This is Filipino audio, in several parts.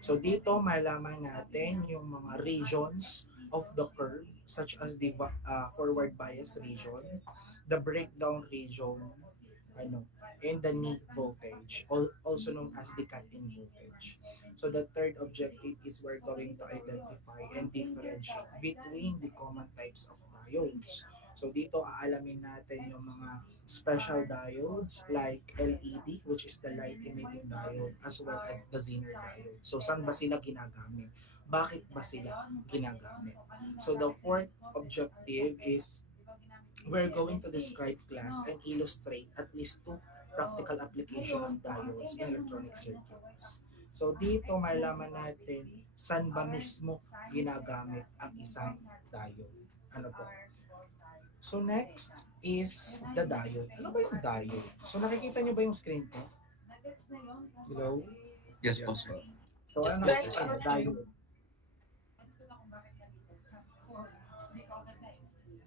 So dito malaman natin yung mga regions of the curve such as the forward bias region, the breakdown region, ano, and the knee voltage, also known as the cut-in voltage. So the third objective is we're going to identify and differentiate between the common types of diodes. So dito aalamin natin yung mga special diodes like LED, which is the light emitting diode, as well as the Zener diode. So saan ba sila ginagamit? Bakit ba sila ginagamit? So the fourth objective is we're going to describe class and illustrate at least two practical application of diodes in electronic circuits. So dito malaman natin saan ba mismo ginagamit ang isang diode. Ano po? So next is the diode. Ano ba yung diode? So nakikita niyo ba yung screen ko? Hello? Yes po, Yes sir. po. So Yes ano po, sir. nakikita niyo? Diode.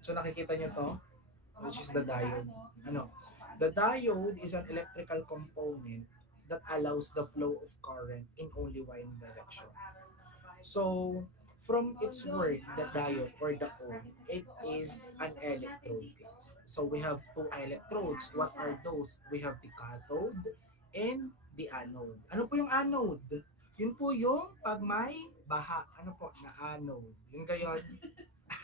So nakikita niyo to? Which is the diode. Ano? The diode is an electrical component that allows the flow of current in only one direction. So, from its word, the diode or the ohm, it is an electrode class. So, we have two electrodes. What are those? We have the cathode and the anode. Ano po yung anode? Yun po yung pag may baha. Ano po? Na anode. Yung gayon?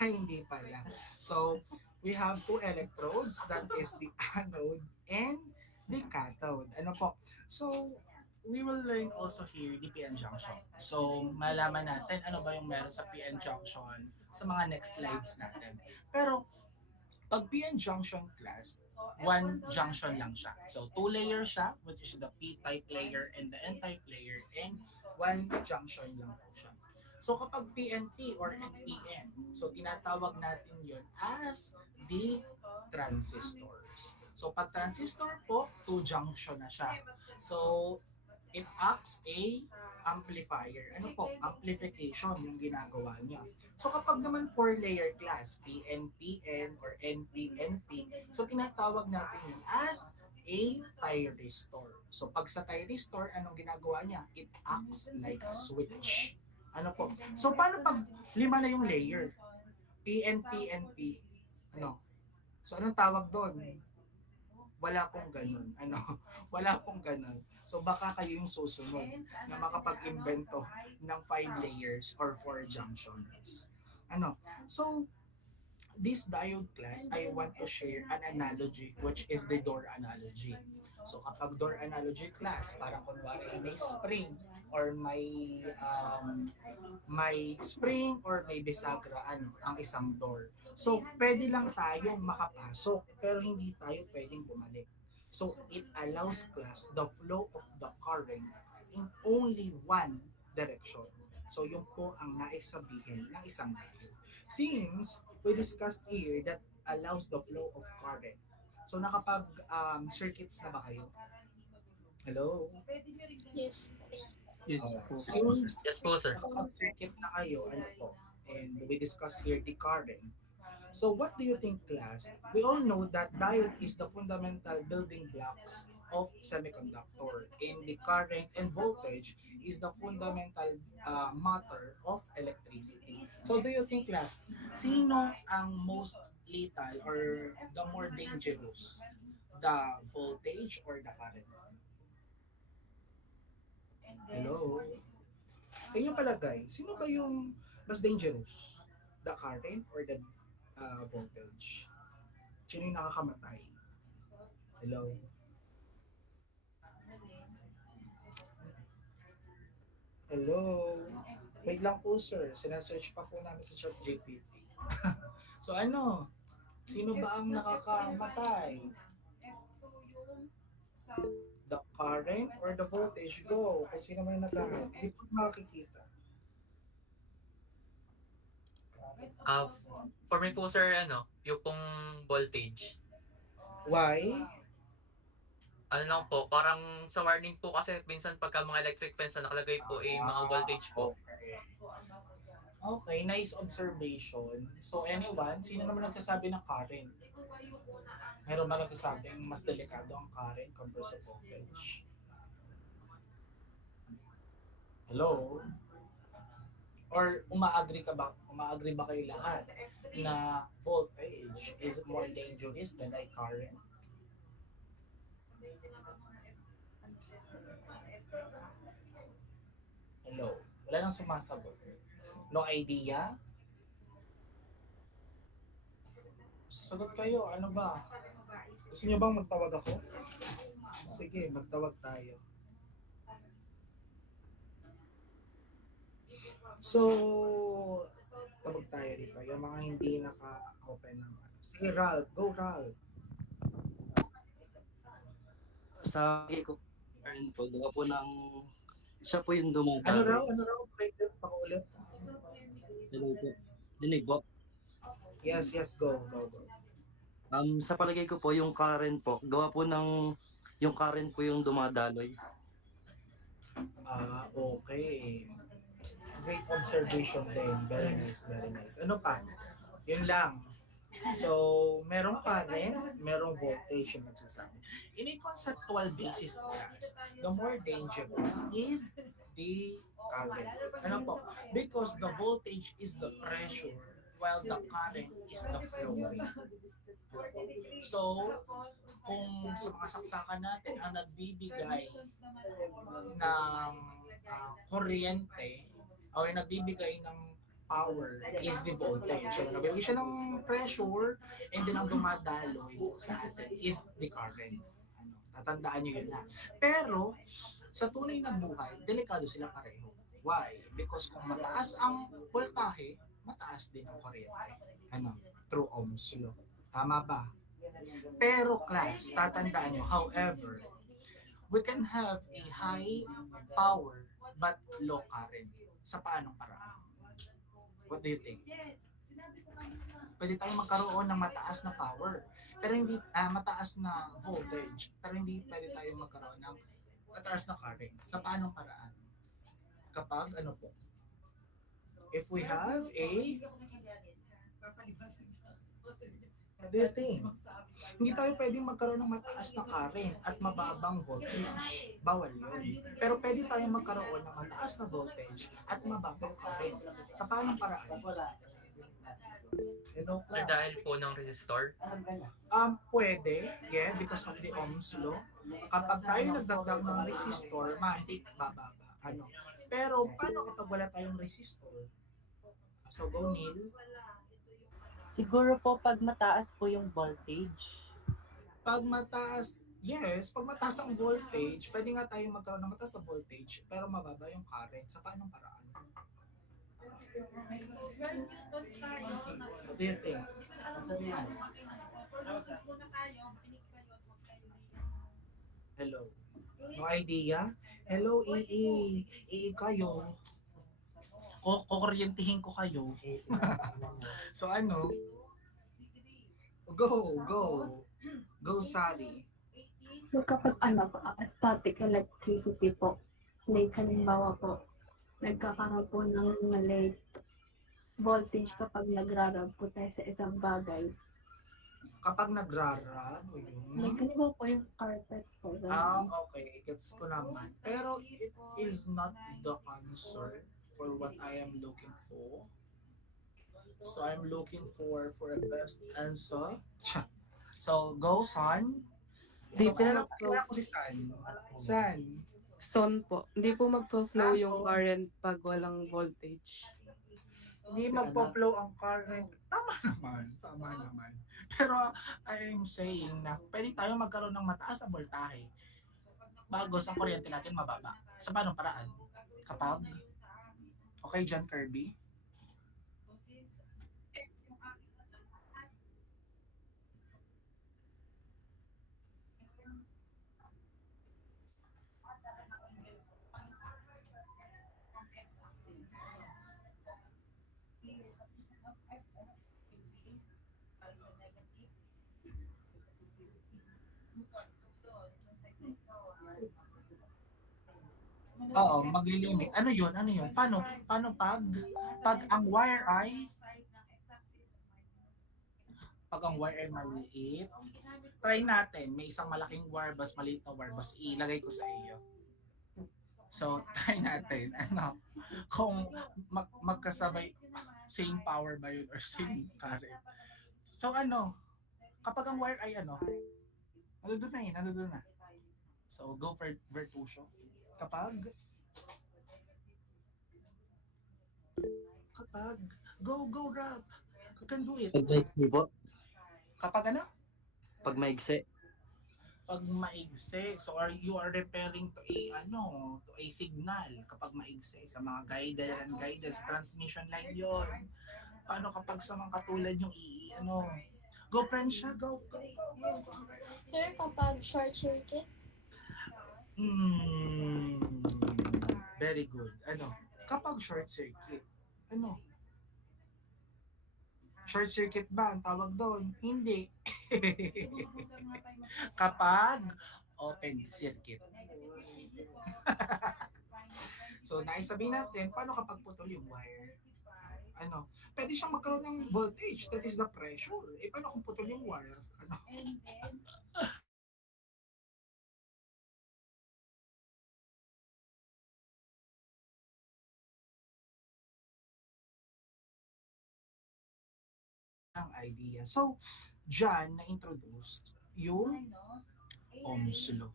Ay, hindi pala. So, we have two electrodes. That is the anode and the cathode. Ano po? So, we will learn also here the PN junction. So, malaman natin ano ba yung meron sa PN junction sa mga next slides natin. Pero, pag PN junction class, one junction lang siya. So, two layer siya, which is the P-type layer and the N-type layer, and one junction lang po siya. So, kapag PNP or NPN, so tinatawag natin yun as the transistors. So, pag transistor po, two junction na siya. So, it acts a amplifier. Ano po? Amplification yung ginagawa niya. So kapag naman four-layer class, PNPN or NPNP, so tinatawag natin yun as a thyristor. So pag sa thyristor, anong ginagawa niya? It acts like a switch. Ano po? So paano pag lima na yung layer? PNPNP. Ano? So anong tawag doon? Wala pong ganun. Ano? Wala pong ganun. So baka kayo yung susunod na makapag-invento ng 5 layers or 4 junctions. Ano? So, this diode class, I want to share an analogy which is the door analogy. So kapag door analogy class, parang kunwari may spring or may spring or may bisagra ang isang door. So pwede lang tayong makapasok pero hindi tayo pwedeng bumalik. So it allows class the flow of the current in only one direction. So yun po ang nais sabihin ng isang diode. Since we discussed here that allows the flow of current. So nakapag circuits na ba kayo? Hello? Yes. Yes po. Yes po, sir. Since Yes po, sir. nakapag circuit na kayo, ano po? And we discuss here the current. So what do you think, class? We all know that diode is the fundamental building blocks of semiconductor, and the current and voltage is the fundamental matter of electricity. So do you think, class, sino ang most lethal or the more dangerous? The voltage or the current? Hello? Sa inyong palagay, sino ba yung mas dangerous? The current or the voltage? Sino yung nakakamatay? Hello? Hello? Wait lang po, sir. Sinesearch pa po namin sa chat GPT. So ano? Sino ba ang nakakamatay? The current or the voltage? Go. Kung sino man yung naghahanap. Hindi po makikita. Uh, for me po, sir, yung pong voltage. Why? Ano lang po, parang sa warning po kasi minsan pagka mga electric fence na nakalagay po mga voltage po. Okay. Okay, nice observation. So anyone, sino naman nagsasabi ng current? Meron ba nagsasabing mas delikado ang current compared sa voltage? Hello? Or umaagri ba kayo lahat na voltage is more dangerous than a current? Hello? Wala nang sumasagot. No idea? Sagot kayo, ano ba? Gusto niyo bang magtawag ako? Sige, magtawag tayo. So, tawag tayo dito. Yung mga hindi naka-open ng ano. Sige, Ralph. Go, Ralph. Sa ko po, gawa po ng siya po yung Ano raw? dumadaloy. Ano raw? Pakikulit, pakulit. Hello po. Dinig po. Yes, yes. Go, go, go. Sa palagay ko po, yung current po, gawa po ng yung current po yung dumadaloy. Okay. Great observation din. Very nice, very nice. Ano pa? Yun lang. So, merong current, merong voltage yung nagsasabi. In a conceptual basis, guys, the more dangerous is the current. Ano po? Because the voltage is the pressure while the current is the flow rate. So, kung sa mga saksakan natin ang nagbibigay ng kuryente o yung nagbibigay ng power is the voltage. So, nagbibigay siya ng pressure and then ang dumadaloy sa atin is the current. Ano, tatandaan nyo yun na. Pero, sa tunay na buhay, delikado sila pareho. Why? Because kung mataas ang voltahe, mataas din ang kuryente. Ano? Through Ohm's law. Tama ba? Pero class, tatandaan nyo, however, we can have a high power but low current. Sa paanong paraan? What do you think? Pwede tayong magkaroon ng mataas na power, pero hindi mataas na voltage, pero hindi pwede tayong magkaroon ng mataas na current. Sa paanong paraan? Kapag ano po? If we have a what do you think? Hindi tayo pwedeng magkaroon ng mataas na current at mababang voltage. Bawal yun. Pero pwede tayong magkaroon ng mataas na voltage at mababang current. Sa paanong paraan? Hello, Sir, dahil po ng resistor, Pwede, yeah, because of the Ohm's law. Kapag tayo nagdagdag ng resistor, matik bababa. Ano? Pero paano kapag wala tayong resistor? So go Neil. Siguro po pag mataas po yung voltage. Pag mataas, yes, pag mataas ang voltage, pwede nga tayong magkaroon ng mataas na voltage, pero mababa yung current. Sa paanong paraan? What do you think? Hello. No idea? Hello, ii kayo. Kukuryentihin ko kayo. So ano? Go, Sally. So kapag static electricity po, like halimbawa po, nagkakaroon po ng late voltage kapag nagrarab po tayo sa isang bagay. Kapag nagrarab, yun. Like halimbawa po yung carpet po. Okay. Gets ko naman. Pero it is not the answer for what I am looking for. So I'm looking for a best answer. So go, San. Di So, po kailangan ko si San. San. Son po. Hindi po magpo-flow yung Son. current pag walang voltage. Hindi magpo-flow ang current. Tama naman. Pero I'm saying na pwede tayo magkaroon ng mataas na voltahe bago sa kuryente natin mababa. Sa paanong paraan? Kapag? Okay, John Kirby? Oo, maglilimit. Ano yun? Ano yun? Paano pag ang wire ay maliit? Try natin. May isang malaking wire bus, maliit na wire bus. Ilagay ko sa iyo. So, try natin, kung magkasabay, same power ba yun or same current. So, kapag ang wire ay nandun na. So, go for Virtusio. Kapag, go, Rap. You can do it. Pag maigsi po, Kapag pag maigsi. pag maigsi, so you are referring to a signal kapag maigsi sa mga guidance transmission line yon. Paano kapag sa mga katulad yung go Prensya, go. Sir, kapag short circuit, Hmm, very good. Kapag short circuit, ano? Short circuit ba ang tawag doon? Hindi. Kapag open circuit. So, naisabihin natin, paano kapag putol yung wire? Pwede siyang magkaroon ng voltage, that is the pressure. Paano kung putol yung wire? Ang idea. So, dyan na-introduced yung Ohm's law.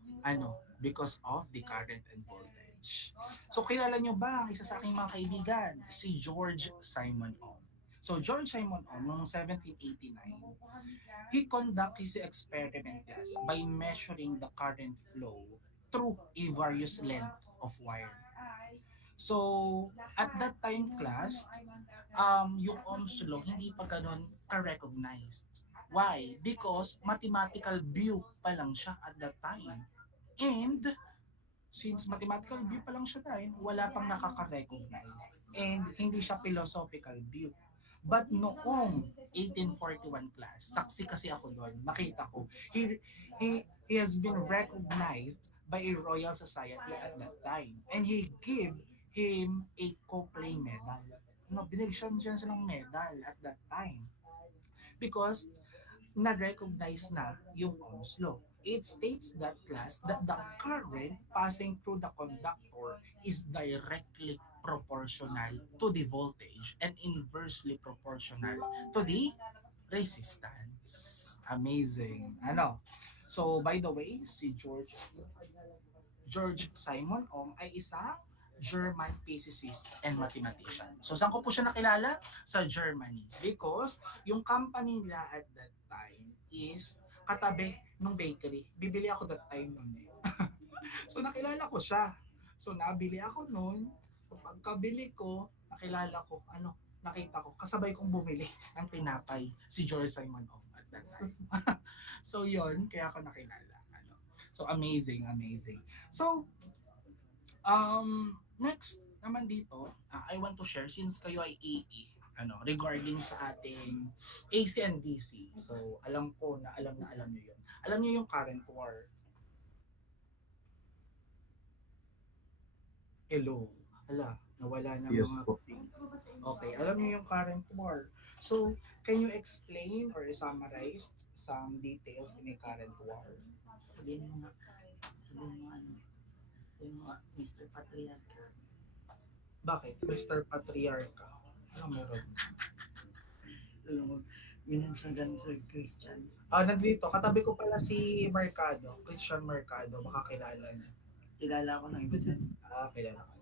Because of the current and voltage. So, kilala nyo ba ang isa sa aking mga kaibigan? Si George Simon Ohm. So, George Simon Ohm, noong 1789, he conduct his experiment class by measuring the current flow through a various length of wire. So, at that time class, yung Ohm's law hindi pa ganun ka-recognized. Why? Because mathematical view pa lang siya at that time. And since mathematical view pa lang siya dahil, wala pang nakaka-recognize. And hindi siya philosophical view. But noong 1841 class, saksi kasi ako doon, nakita ko, he has been recognized by a Royal Society at that time. And he gave him a Copley medal. Binigyan siya ng medal at that time. Because na-recognize na yung Ohm's law. It states that class that the current passing through the conductor is directly proportional to the voltage and inversely proportional to the resistance. Amazing. So, by the way, si George Simon Ohm ay isang German physicist and mathematician. So, saan ko po siya nakilala? Sa Germany. Because yung company nila at that time is katabi ng bakery. Bibili ako that time nun eh. So, nakilala ko siya. So, nabili ako nun. So, pagkabili ko, nakilala ko, nakita ko, kasabay kong bumili ng tinapay si George Simon Ohm at that time. So, yon kaya ako nakilala. So, amazing. So, next naman dito, I want to share since kayo ay AE, regarding sa ating AC and DC. So, alam ko na alam niyo 'yon. Alam niyo yung current war. Hello. Nawala na Yes mga po. Okay, alam niyo yung current war. So, can you explain or summarize some details in a current war? Sabihin mo Mr. Patriarca. Bakit? Mr. Patriarca. Meron? Yun ang siya Sir Christian. Nandito, katabi ko pala si Mercado, Christian Mercado, makakilala niya. Kilala ko ng iba dyan. Kilala ko.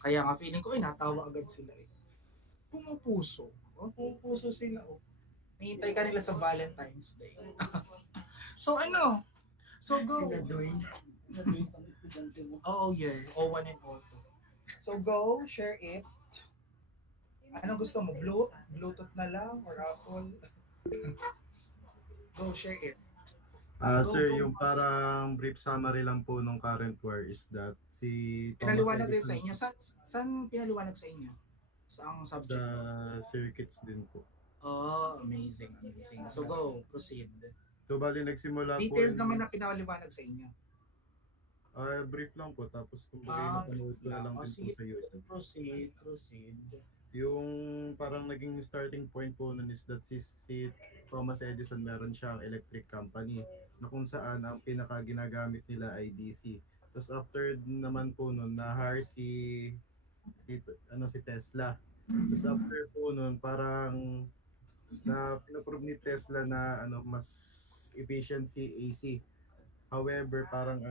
Kaya nga feeling ko, natawa agad sila eh. Pumupuso. Pumupuso sila oh. Hihintay ka nila sa Valentine's Day. So So go. Oh yeah, O1 and O2. So go, share it. Anong gusto mo? Bluetooth na lang or Apple? Go, share it. Sir, yung parang brief summary lang po ng current war is that si Pinaliwanag din Edison sa inyo. Saan pinaliwanag sa inyo? Saang sa subject? circuits din po. Oh, amazing. So go, proceed. So bali nagsimula po Detailed naman na pinaliwanag sa inyo. brief lang po tapos kung napanood ko na lang din po sa YouTube. Proceed. Yung parang naging starting point po nun is that si Thomas Edison meron siyang electric company na kung saan ang pinaka ginagamit nila ay DC. Tapos after naman po nun, na-hire si Tesla. Tapos after po nun, parang na pinoprove ni Tesla na mas efficient si AC. However, parang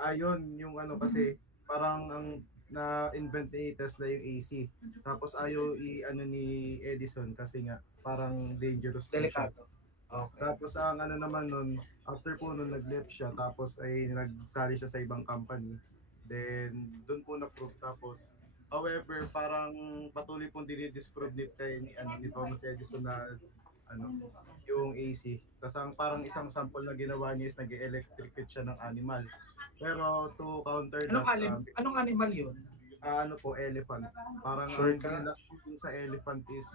ayun, yung kasi parang ang na-invent ni Tesla yung AC. Tapos ayaw ni Edison kasi nga parang dangerous po siya. Delikado. Okay. Tapos ang naman nun, after po nun nag-left siya, tapos ay nagsali siya sa ibang company. Then doon po na-prove. Tapos however, parang patuloy pong dinidisprove ni Thomas Edison na yung AC. Tapos ang parang isang sample na ginawa niya is nag-electrocute siya ng animal. Pero to counter Anong animal yun? elephant. Parang Sure ang ka? ginalas po dun sa elephant is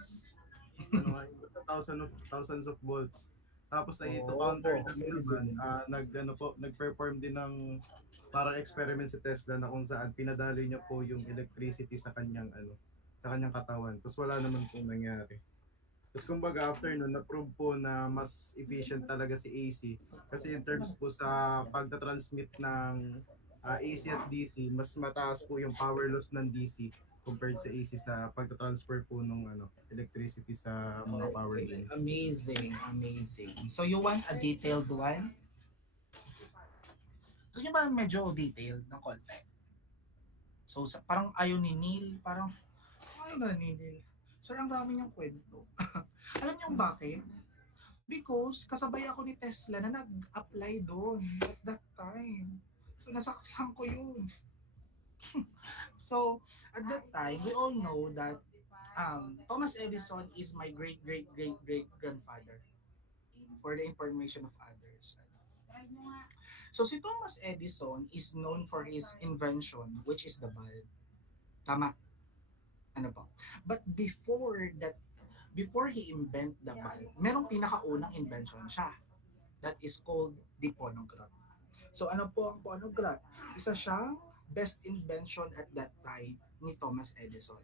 thousands of volts. Tapos ay to counter that naman, nag-perform din ng parang experiment si Tesla na kung saan pinadaloy niya po yung electricity sa kanyang katawan. Tapos wala naman pong nangyari. Tapos kumbaga after nun, na-prove po na mas efficient talaga si AC. Kasi in terms po sa pagta-transmit ng AC at DC, mas mataas po yung power loss ng DC compared sa AC sa pagta-transfer po ng electricity sa mga power Okay. lines. Amazing. So you want a detailed one? Gusto nyo ba medyo detailed ng konti? So parang ayaw ni Neil, parang ayaw na ni Neil. Sir, ang dami niyang kwento. Alam niyo kung bakit? Because kasabay ako ni Tesla na nag-apply doon at that time. So nasaksihan ko yun. So at that time, we all know that Thomas Edison is my great grandfather, for the information of others. So si Thomas Edison is known for his invention, which is the bulb. Tama? Ano po? But before he invent the bulb, merong pinakaunang invention siya. That is called the phonograph. So ano po ang phonograph? Isa siyang best invention at that time ni Thomas Edison.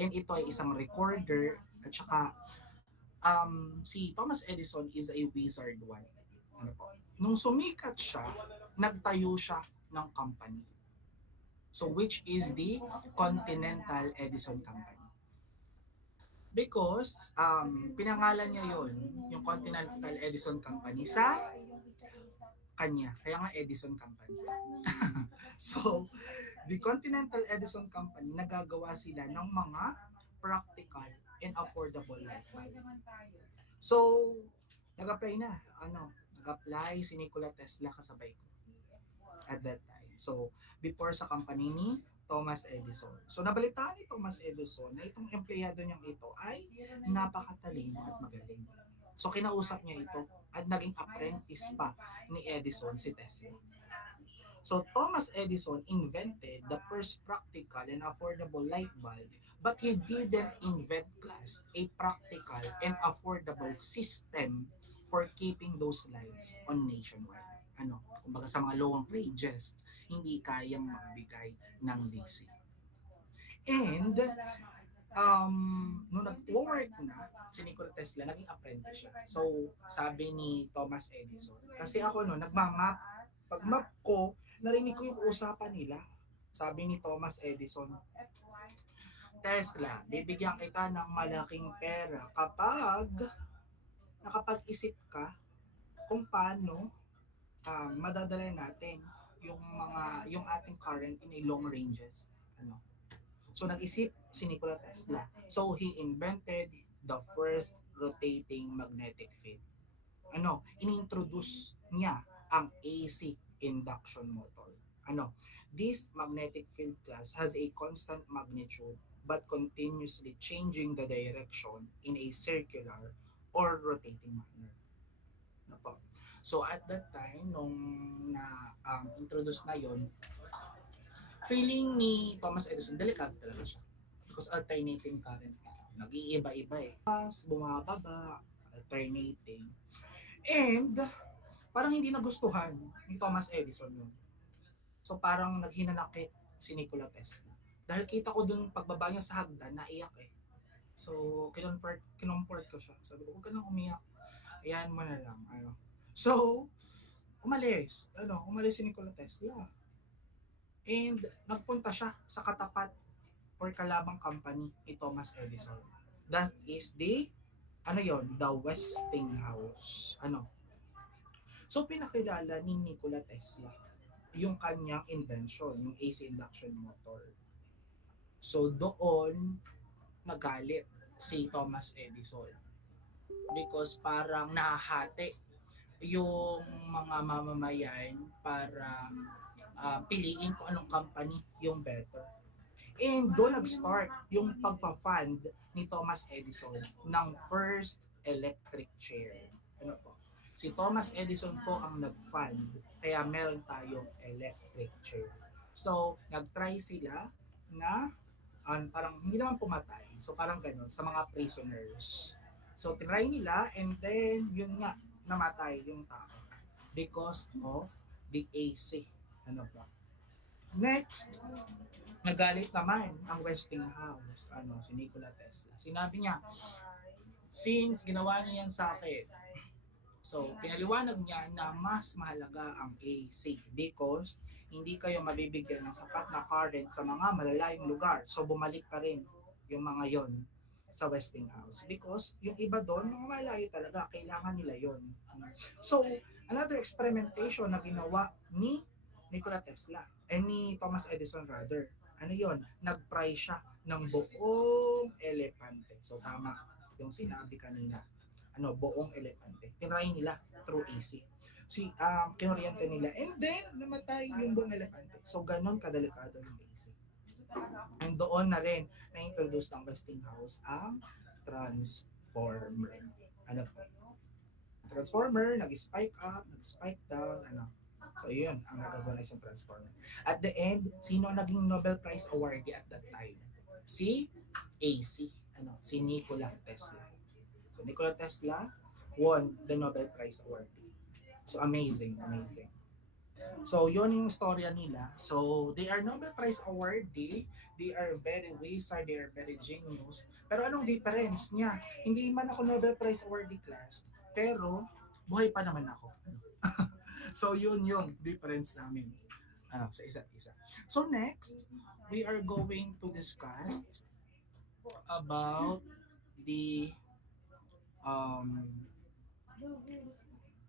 And ito ay isang recorder at saka si Thomas Edison is a wizard one. Ano po? Nung sumikat siya, nagtayo siya ng company. So which is the Continental Edison Company. Because pinangalan niya yon, yung Continental Edison Company sa kanya. Kaya nga Edison Company. So, the Continental Edison Company, nagagawa sila ng mga practical and affordable life bulb. So, nag-apply na. Nag-apply si Nikola Tesla kasabay ko at that time. So, before sa company ni Thomas Edison. So, nabalitaan ni Thomas Edison na itong empleyado niyang ito ay napakatalino at magaling. So, kinausap niya ito at naging apprentice pa ni Edison si Tesla. So, Thomas Edison invented the first practical and affordable light bulb, but he didn't invent a practical and affordable system for keeping those lights on nationwide. Kumbaga sa mga long ranges, hindi kayang magbigay ng DC. And, nung nag-work na si Nikola Tesla, naging apprentice siya. So, sabi ni Thomas Edison, kasi ako nagmamap, pag map ko, narinig ko yung usapan nila. Sabi ni Thomas Edison, Tesla, bibigyan kita ng malaking pera kapag nakapag-isip ka kung paano madadala natin yung ating current in a long ranges. So nag-isip si Nikola Tesla. So he invented the first rotating magnetic field. Inintroduce niya ang AC induction motor. This magnetic field class has a constant magnitude but continuously changing the direction in a circular or rotating manner. So at that time, nung na-introduce na yon, feeling ni Thomas Edison, delikado talaga siya. Because alternating current na, nag-iiba-iba bumababa, alternating. And, parang hindi nagustuhan ni Thomas Edison yun. So parang naghinanakit si Nikola Tesla. Dahil kita ko dun pagbaba niya sa hagdan, naiyak So, kinumport ko siya. Sabi ko, huwag ka nang umiyak. Ayan mo na lang. So, umalis si Nikola Tesla. And nagpunta siya sa katapat or kalabang company ni Thomas Edison. That is the the Westinghouse. So pinakilala ni Nikola Tesla yung kanyang invention, yung AC induction motor. So doon nagalit si Thomas Edison because parang nahahati yung mga mamamayan para piliin kung anong company yung better. And doon nag-start yung pagpa-fund ni Thomas Edison ng first electric chair. Si Thomas Edison po ang nag-fund, kaya meron tayong electric chair. So, nag-try sila na parang hindi naman pumatay. So, parang ganun, sa mga prisoners. So, try nila and then, yun nga, namatay yung tao because of the AC. Next, nagalit naman ang Westinghouse, si Nikola Tesla. Sinabi niya, since ginawa niya yan sa akin, so pinaliwanag niya na mas mahalaga ang AC because hindi kayo mabibigyan ng sapat na current sa mga malalayong lugar. So bumalik pa rin yung mga yon sa Westinghouse because yung iba doon, mga malayo talaga, kailangan nila yon. So, another experimentation na ginawa ni Nikola Tesla, ni Thomas Edison rather, nag-pry siya ng buong elepante. So, tama yung sinabi kanina, buong elepante. Tinry nila through AC. Kinuryente nila and then namatay yung buong elepante. So, ganun kadelikado yung AC. And doon na rin na-introduce ng Westinghouse ang transformer. Transformer, nag-spike up, nag-spike down, So yun, ang nagagawa na isang transformer. At the end, sino naging Nobel Prize awardee at that time? Si AC, si Nikola Tesla. So Nikola Tesla won the Nobel Prize awardee. So amazing. So yun yung storya nila. So they are Nobel Prize awardee, they are very wizard, they are very genius. Pero anong difference niya? Hindi man ako Nobel Prize awardee class, pero buhay pa naman ako. So yun yung difference namin sa isa't isa. So next, we are going to discuss about the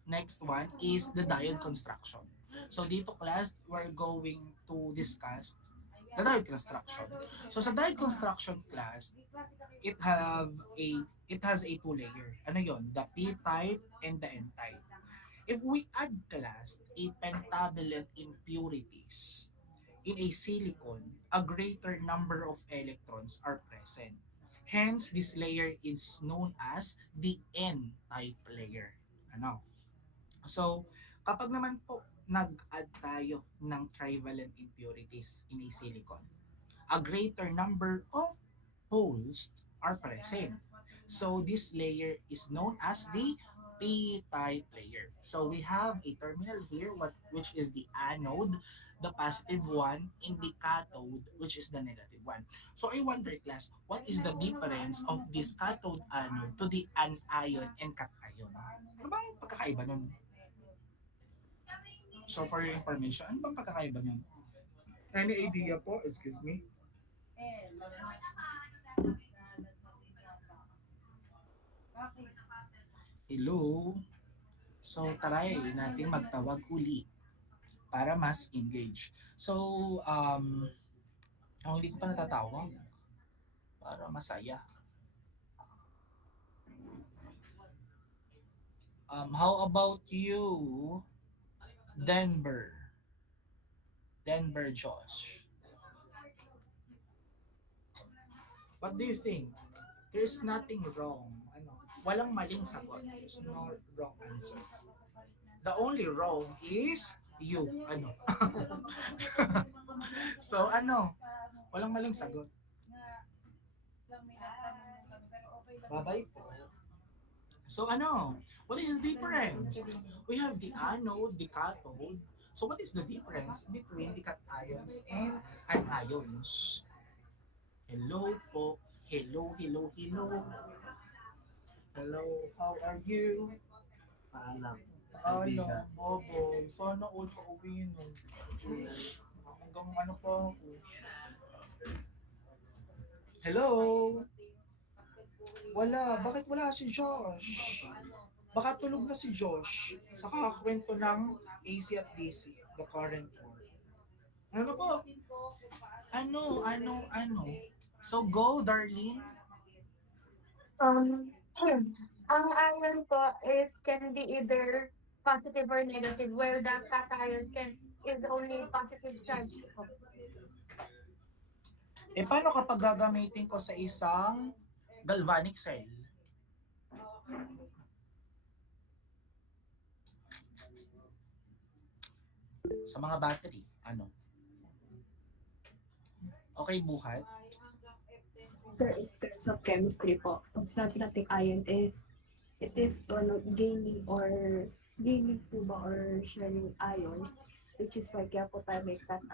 next one is the diode construction. So dito class, we're going to discuss the diode construction. So sa diode construction class, it has a two layer. The p-type and the n-type. If we add class a pentavalent impurities in a silicon, a greater number of electrons are present. Hence, this layer is known as the n-type layer. So, kapag naman po nag-add tayo ng trivalent impurities in a silicon, a greater number of holes are present. So, this layer is known as the p-type layer. So we have a terminal here which is the anode, the positive one, and the cathode which is the negative one. So I wonder class, what is the difference of this cathode anode to the anion and cation? Ano bang pagkakaiba nun? So for your information, ano bang pagkakaiba nun? Any idea po? Excuse me? Hello? So, try natin magtawag uli para mas engage. So, hindi ko pa natatawag para masaya. How about you, Denver Josh? What do you think? There's nothing wrong. Walang maling sagot. There's no wrong answer. The only wrong is you. So, walang maling sagot. Bye-bye po. So, what is the difference? We have the anode, the cathode. So, what is the difference between the cations and anions? Hello po. Hello. Hello, how are you? Paalam. Ano, bobo. Sana all pa uwi nun. Hanggang ano pa ako. Hello? Wala. Bakit wala si Josh? Baka tulog na si Josh sa kakakwento ng AC at DC, the current one. Ano po? Ano? So go, darling. Um, ang ion po can be either positive or negative, while the cation is only positive charge po. Paano kapag gagamitin ko sa isang galvanic cell? Sa mga battery, ano? Okay, buhat? Sir, in terms of chemistry po, ang sinabi natin ion it is gaining po ba or sharing ion, which is why kaya po tayo may cation,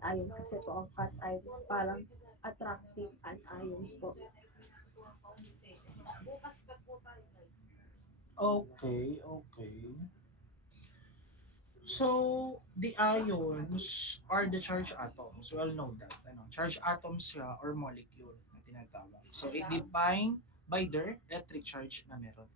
anion, kasi po ang cation is parang attractive anions po. Okay. So, the ions are the charged atoms. We all know that. Ano, charged atoms siya or molecule na tinatawag. So, it defined by their electric charge na meron.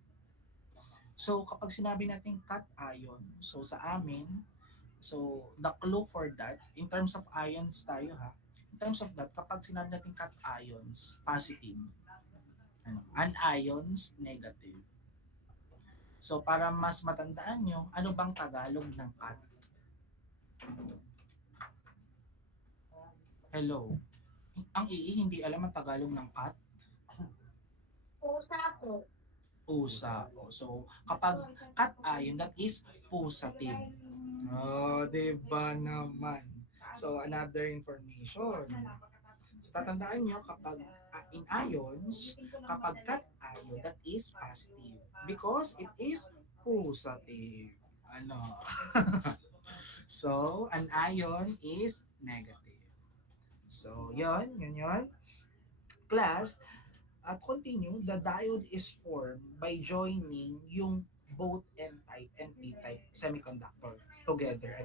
So, kapag sinabi natin cation, so sa amin, so the clue for that, in terms of ions tayo ha, in terms of that, kapag sinabi natin cations, positive. Anions, negative. So, para mas matandaan nyo, ano bang Tagalog ng cat? Hello? Ang hindi alam ang Tagalog ng cat? Pusa po. Pusa. So, kapag cation, that is positive. Oh, diba naman? So, another information. So, tatandaan nyo, kapag in ions, kapag cation, that is positive. Because it is positive. Ano? So, an ion is negative. So, yun. Class, at continue, the diode is formed by joining yung both N-type and P-type semiconductor together.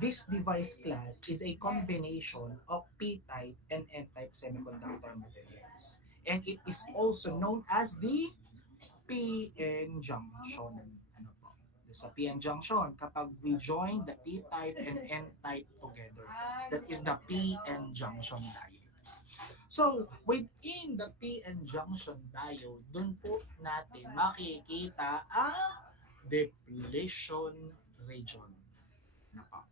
This device class is a combination of P-type and N-type semiconductor materials. And it is also known as the PN junction. Ano po? Sa PN junction, kapag we join the P-type and N-type together, that is the PN junction diode. So, within the PN junction diode, dun po natin makikita ang depletion region. Ano po?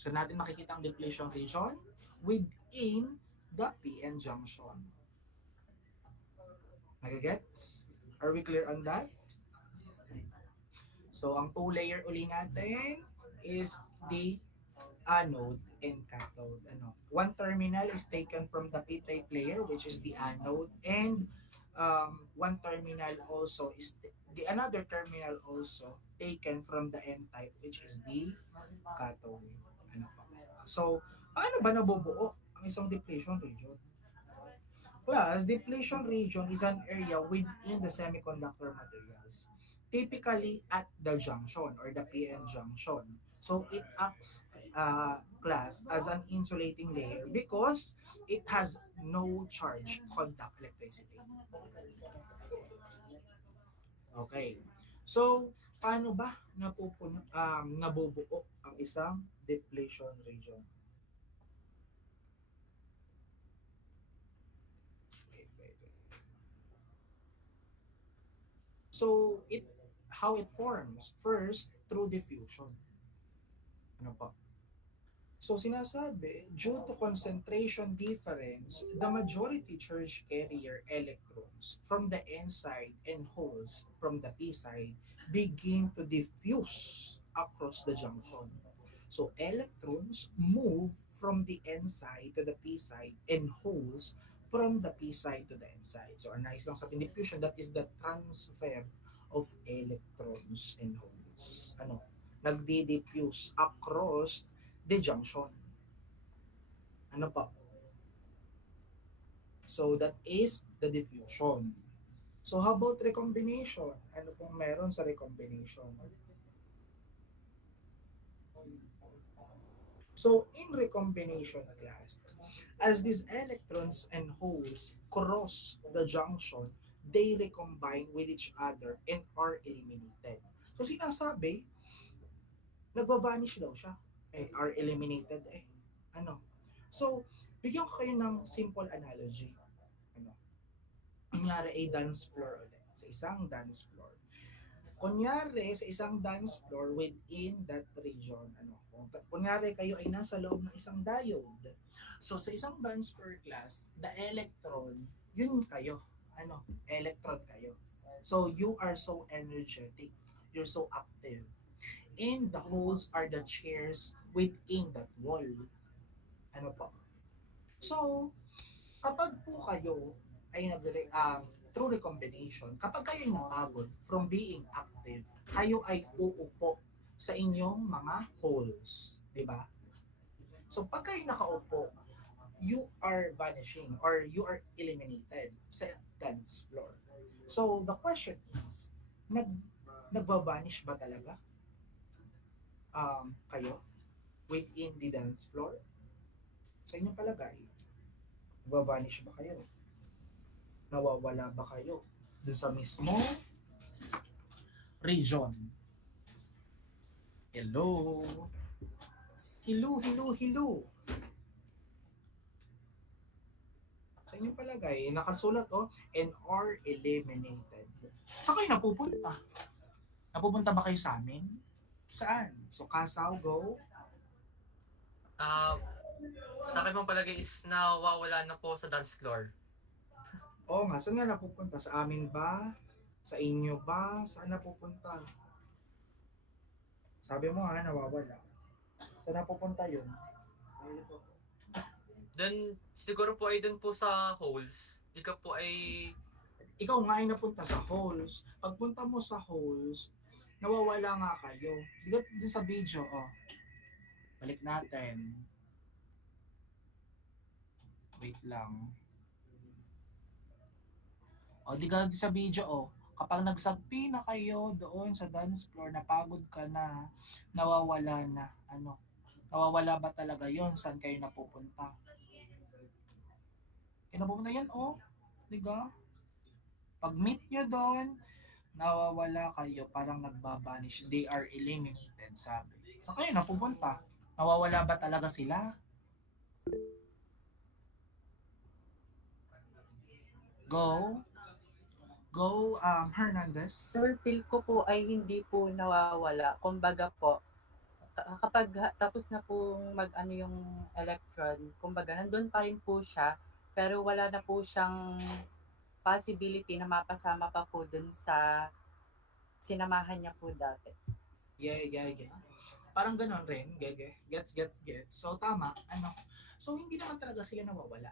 So, natin makikita ang depletion region within the PN junction. Nagagets? Are we clear on that? So, ang two-layer uli natin is the anode and cathode. One terminal is taken from the P-type layer, which is the anode, and one terminal also is another terminal also taken from the N-type, which is the cathode. So, paano ba nabubuo ang isang depletion region? Plus, depletion region is an area within the semiconductor materials, typically at the junction or the PN junction. So, it acts class as an insulating layer because it has no charge conduct electricity. Okay. So, paano ba nabubuo ang isang depletion region? Wait. So, how it forms? First, through diffusion. Ano pa? So, sinasabi, due to concentration difference, the majority charge carrier electrons from the N side and holes from the P side begin to diffuse across the junction. So, electrons move from the N side to the P side and holes from the P side to the N side. So, nice lang sa diffusion, that is the transfer of electrons and holes. Nagdi-diffuse across the junction. Ano pa? So, that is the diffusion. So how about recombination? Ano pong meron sa recombination? So in recombination class, as these electrons and holes cross the junction, they recombine with each other and are eliminated. So sinasabi, nagva-vanish daw siya. Are eliminated Ano? So, bigyan ko kayo ng simple analogy. Ano? Kunyari ay dance floor ulit. Sa isang dance floor. Kunyari sa isang dance floor within that region. Kunyari kayo ay nasa loob ng isang diode. So, sa isang dance floor class, the electron, yun kayo. Electron kayo. So, you are so energetic. You're so active. And the holes are the chairs within that wall. Ano po? So, kapag po kayo ay through recombination, kapag kayo ay napagod from being active, kayo ay uupo sa inyong mga holes. Diba? So, pag kayo nakaupo, you are vanishing or you are eliminated sa dance floor. So, the question is, nagba-vanish ba talaga kayo within the dance floor? Sa inyong palagay, nagba-vanish ba kayo? Nawawala ba kayo dun sa mismo region? Hello? Hello? Sa inyong palagay, nakasulat and are eliminated. Saan kayo napupunta? Napupunta ba kayo sa amin? Saan? So, Kasaw, go. Sa akin pong palagay is nawawala na po sa dance floor. Oo nga, saan nga napupunta? Sa amin ba? Sa inyo ba? Saan napupunta? Sabi mo nawawala. Saan napupunta yun? Then, siguro po ay dun po sa holes. Di ka po ay... Ikaw nga ay napunta sa holes. Pagpunta mo sa holes, nawawala nga kayo. Di sa video, balik natin. Wait lang. Di sa video, kapag nagsagpi na kayo doon sa dance floor, napagod ka na, nawawala na. Nawawala ba talaga yon? Saan kayo napupunta? Kaya napupunta yan, diga? Pag meet nyo doon, nawawala kayo, parang nagbabanish. They are eliminated, sabi. Saan kayo napupunta? Nawawala ba talaga sila? Go, Hernandez. Sir, feel ko po ay hindi po nawawala. Kumbaga po, kapag tapos na pong mag-ano yung electron, kumbaga nandun pa rin po siya, pero wala na po siyang possibility na mapasama pa po dun sa sinamahan niya po dati. Yeah. Parang ganon rin, gets. So, tama, So, hindi naman talaga sila nawawala.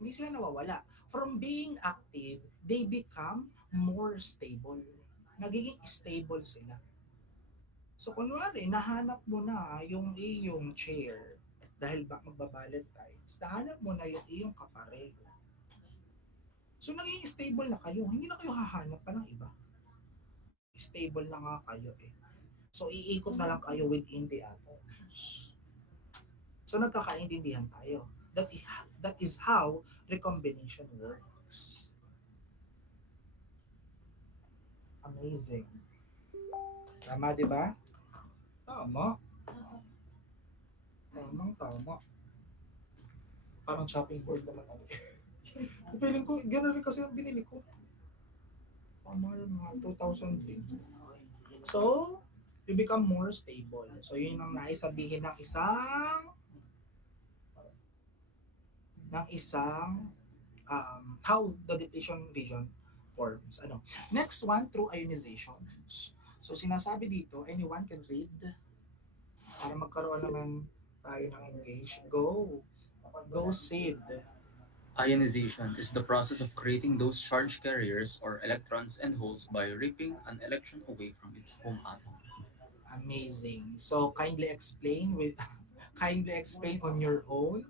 Hindi sila nawawala. From being active, they become more stable. Nagiging stable sila. So, kunwari, nahanap mo na yung iyong chair dahil magbabalentides, nahanap mo na yung iyong kapareho. So, naging stable na kayo. Hindi na kayo hahanap pa ng iba. Stable na nga kayo So, iikot na lang kayo within the atoms. So, nagkakaintindihan tayo. That is how recombination works. Amazing. Tama, di ba? Tama. Parang chopping board naman ako. Feeling ko, gano'n rin kasi yung binili ko. Mahal mga 2,000 din. So, you become more stable. So, yun ang naisabihin ng isang how the depletion region forms. Next one, through ionization. So, sinasabi dito, anyone can read para magkaroon naman tayo ng engage. Go, Sid. Ionization is the process of creating those charge carriers or electrons and holes by ripping an electron away from its home atom. Amazing. So, kindly explain on your own.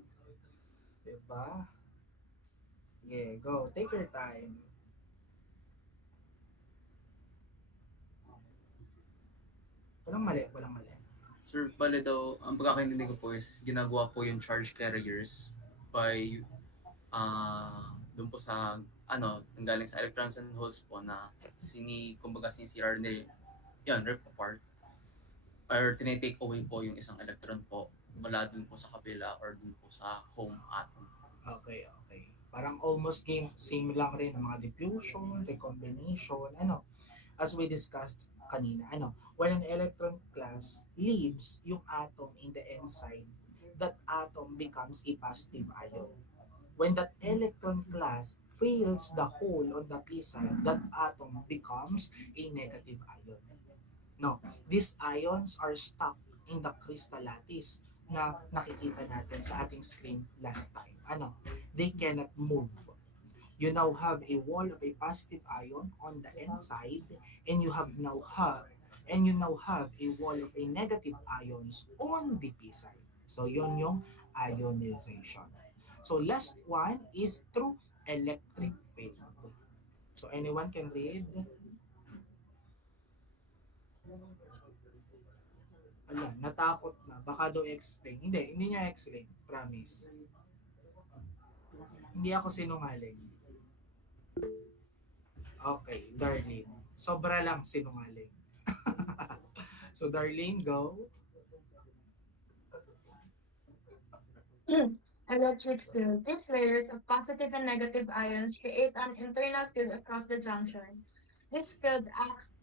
Diba? Sige, go. Take your time. Walang mali, walang mali. Sir, bale daw, ang pagkakaintindi ko po is ginagawa po yung charge carriers by doon po sa nanggaling sa electrons and holes po na kumbaga sinisira nila yun, rip apart or tinitake away po yung isang electron po mula dun po sa kabila or dun po sa home atom. Okay, okay. Parang almost same lang rin ang mga diffusion, recombination, as we discussed kanina, when an electron class leaves yung atom in the n side, that atom becomes a positive ion. When that electron class fills the hole on the p side, that atom becomes a negative ion. No, these ions are stuck in the crystal lattice na nakikita natin sa ating screen last time. They cannot move. You now have a wall of a positive ion on the n side, and you now have a wall of a negative ions on the p side. So yon yung ionization. So last one is through electric field. So anyone can read? Alam, natakot na. Baka daw explain. Hindi niya explain. Promise. Hindi ako sinungaling. Okay, Darlene. Sobra lang sinungaling. So Darlene, go. Electric field. These layers of positive and negative ions create an internal field across the junction. This field acts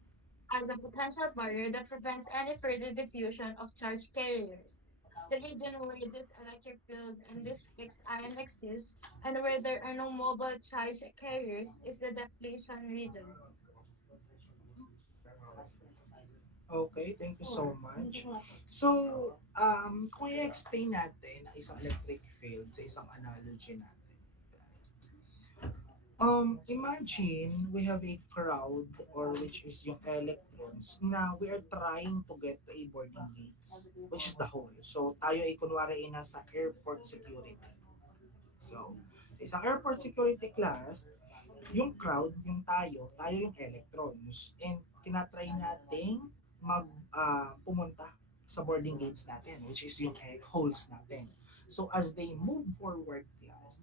as a potential barrier that prevents any further diffusion of charge carriers. The region where this electric field and this fixed ion exist and where there are no mobile charge carriers is the depletion region. Okay, thank you so much. So, kung i-explain natin ang isang electric field sa isang analogy natin. Imagine we have a crowd or which is yung electrons na we are trying to get to a boarding gates, which is the hole. So, tayo ay kunwari ay nasa airport security. So, sa isang airport security class, yung crowd, yung tayo yung electrons. And tinatry nating pumunta sa boarding gates natin, which is yung holes natin. So as they move forward class,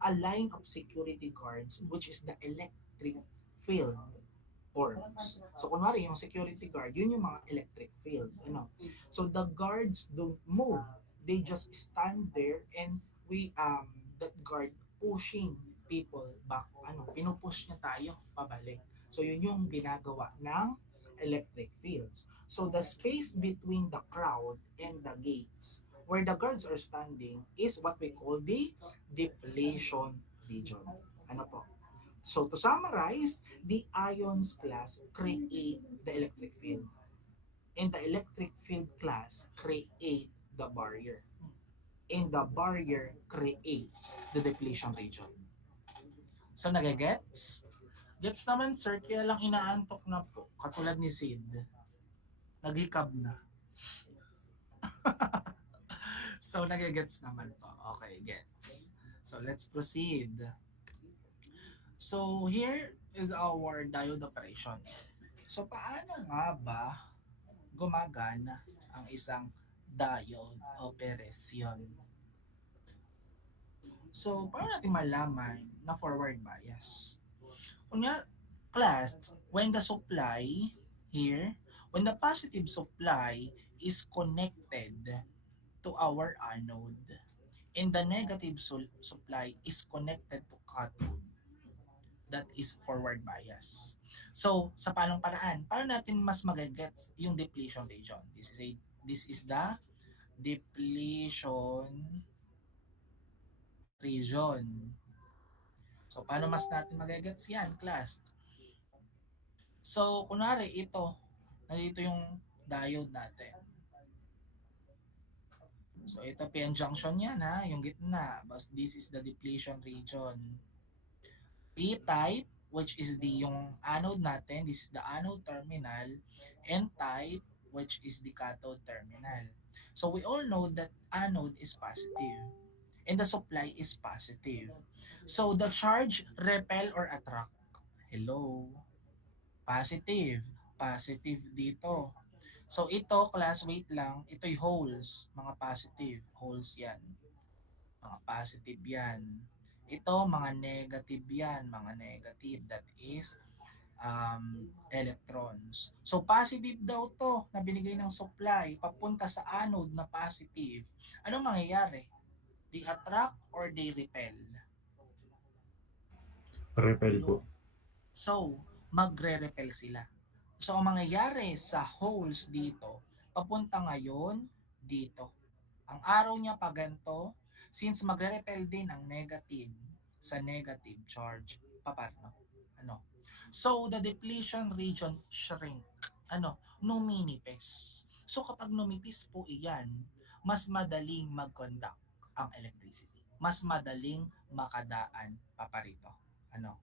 a line of security guards, which is the electric field, forms. So kunwari yung security guard, yun yung mga electric field. So the guards don't move. They just stand there and that guard pushing people back. Pinupush niya tayo pabalik. So yun yung ginagawa ng electric fields. So the space between the crowd and the gates where the guards are standing is what we call the depletion region. Ano po? So to summarize, the ions class create the electric field. And the electric field class create the barrier. And the barrier creates the depletion region. So nagagets? Gets naman sir, kaya lang inaantok na po. Katulad ni Sid. Naghikab na. So nagagets naman po. Okay, gets. So let's proceed. So here is our diode operation. So paano nga ba gumagana ang isang diode operation? So paano natin malaman na forward bias? Kunya, class, when the positive supply is connected to our anode and the negative supply is connected to cathode, that is forward bias. So, sa paanong paraan? Paano natin mas magagets yung depletion region? This is the depletion region. So, paano mas natin magagets yan, class? So, kunwari, nandito yung diode natin. So, ito PN junction yan ha, yung gitna. But this is the depletion region. P-type, which is yung anode natin, this is the anode terminal. N-type, which is the cathode terminal. So, we all know that anode is positive and the supply is positive. So the charge repel or attract. Hello. Positive. Positive dito. So ito, class, wait lang. Ito'y holes. Mga positive. Holes yan. Mga positive yan. Ito, mga negative yan. Mga negative. That is electrons. So positive daw to na binigay ng supply papunta sa anode na positive. Anong mangyayari? They attract or they repel? Repel po. So, magre-repel sila. So, ang mangyayari sa holes dito, papunta ngayon dito. Ang arrow niya pa ganito, since magre-repel din ang negative sa negative charge, paano? Ano? So, the depletion region shrink. Ano? Numinipis. So, kapag numipis po iyan, mas madaling mag-conduct ang electricity. Mas madaling makadaan paparito. Ano?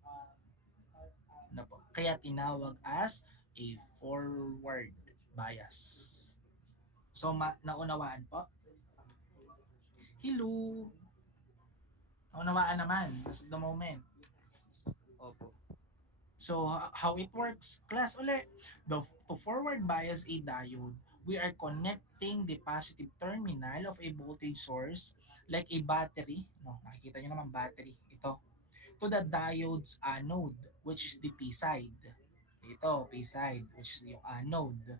Ano po? Kaya tinawag as a forward bias. So, naunawaan po? Hello? Naunawaan naman as of the moment. Opo. So, how it works? Class uli. To forward bias a diode, we are connecting the positive terminal of a voltage source like a battery. No, nakikita nyo naman battery. Ito. To the diode's anode, which is the P side. Ito, P side, which is yung anode.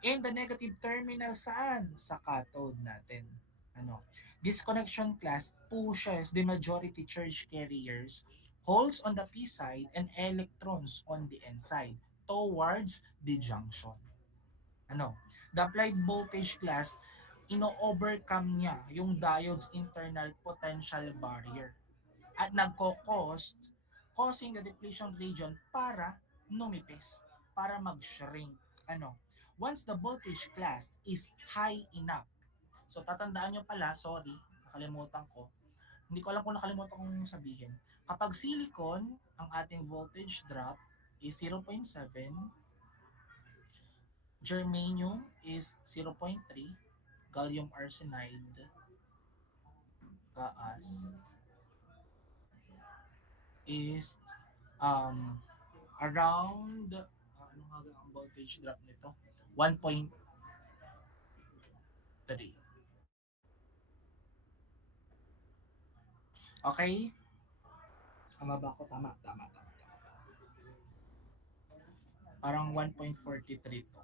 And the negative terminal saan? Sa cathode natin. Ano? This connection class pushes the majority charge carriers, holes on the P side and electrons on the N side towards the junction. Ano? The applied voltage class, ino-overcome niya yung diode's internal potential barrier at nagko-cost, causing the depletion region para numipis, para mag-shrink. Ano? Once the voltage class is high enough, so tatandaan nyo pala, sorry, nakalimutan ko. Hindi ko alam kung nakalimutan kong sabihin. Kapag silicon, ang ating voltage drop is 0.7, germanium is 0.3, gallium arsenide, GaAs, is around ano nga ang voltage drop nito? 1.3. Okay? Tama ba ako? Tama. Parang 1.43 to.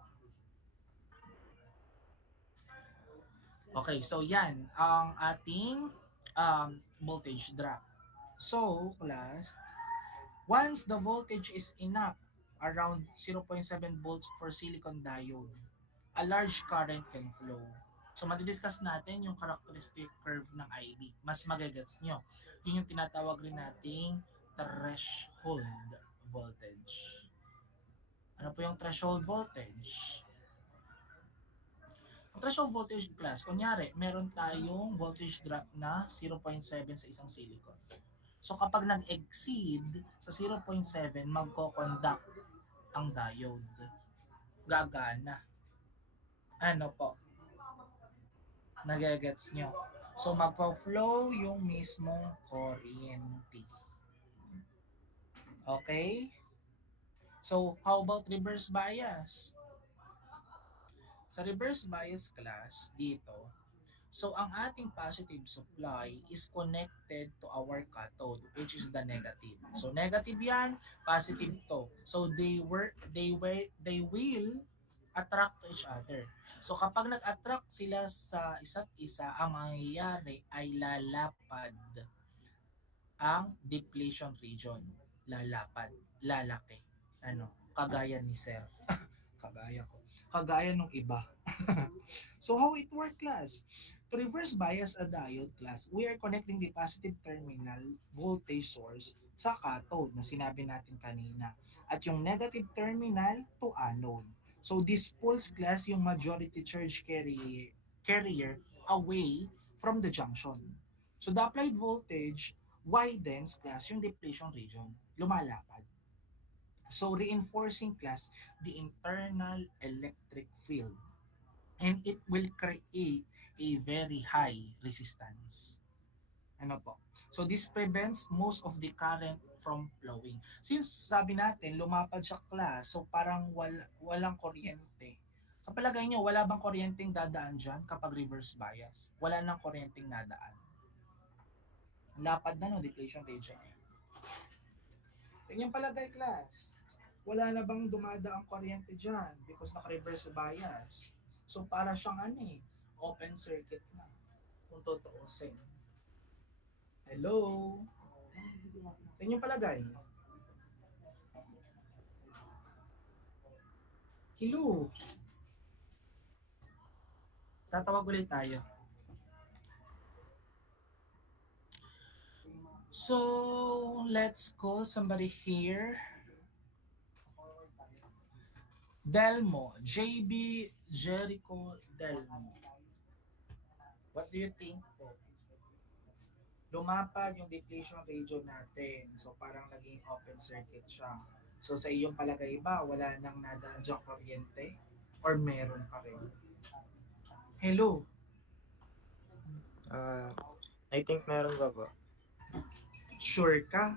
Okay, so yan ang ating voltage drop. So, class, once the voltage is enough, around 0.7 volts for silicon diode, a large current can flow. So, madidiscuss natin yung characteristic curve ng IB. Mas magagets nyo. Yun yung tinatawag rin nating threshold voltage. Ano po yung threshold voltage? Ang threshold voltage class, kunyari, meron tayong voltage drop na 0.7 sa isang silicon. So kapag nag-exceed sa 0.7, magko-conduct ang diode. Gagana. Ano po? Nagagets nyo. So magpo-flow yung mismong kuryente. Okay? So how about reverse bias? Sa reverse bias class, dito, so ang ating positive supply is connected to our cathode, which is the negative. So negative yan, positive to. So they will attract to each other. So kapag nag-attract sila sa isa't isa, ang mangyayari ay lalapad ang depletion region. Lalaki. Ano? Kagaya ni Sir. Kagaya nung iba. So how it work, class? To reverse bias a diode, class, we are connecting the positive terminal voltage source sa cathode na sinabi natin kanina at yung negative terminal to anode. So this pulls, class, yung majority charge carrier away from the junction. So the applied voltage widens, class, yung depletion region, lumalapad. So reinforcing, class, the internal electric field, and it will create a very high resistance. Ano po? So this prevents most of the current from flowing. Since sabi natin, lumapad siya class, so parang walang kuryente. Sa palagay nyo, wala bang kuryenteng dadaan dyan kapag reverse bias? Wala nang kuryenteng nadaan. Lapad na no, deflation region. Tingnan palagay class. Wala na bang dumadaang kuryente dyan because naka-reverse bias. So para siyang open circuit na. Kung totoosin. Hello? Tingnan yung palagay. Hello? Tatawag ulit tayo. So, let's call somebody here. Delmo. JB Jericho Delmo. What do you think po? Lumapad yung depletion region natin. So, parang naging open circuit siya. So, sa iyong palagay ba, wala nang nadaan dyang kuryente? Or meron pa rin? Hello? I think meron pa po. Sure ka?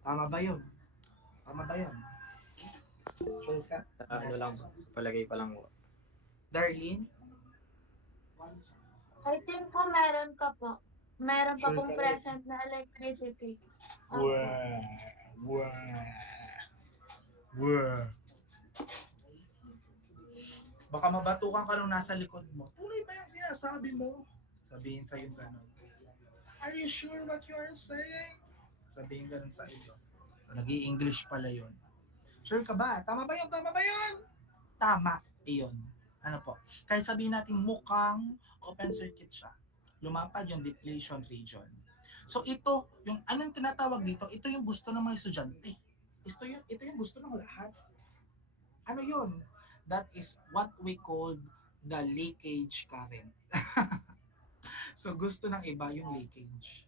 Tama ba yun? Tama ba yun? Sure ka? Ano lang po, sa palagay pa lang po. Darlene? I think po meron ka po. Meron pa Sure pong ka rin. present na electricity. Opo. Baka mabatukan ka nung nasa likod mo. Tuloy ba yung sinasabi mo? Sabihin sa'yo gano'n. Are you sure what you are saying? Sabihin gano'n sa iyo. So, nag-i-English pala yun. Sure ka ba? Tama ba yun? Tama ba yun? Tama. Iyon. Ano po? Kahit sabihin natin mukhang open circuit siya. Lumapad yung depletion region. So ito, yung anong tinatawag dito, ito yung gusto ng mga estudyante. Ito yung gusto ng lahat. Ano yun? That is what we call the leakage current. So gusto ng iba yung leakage.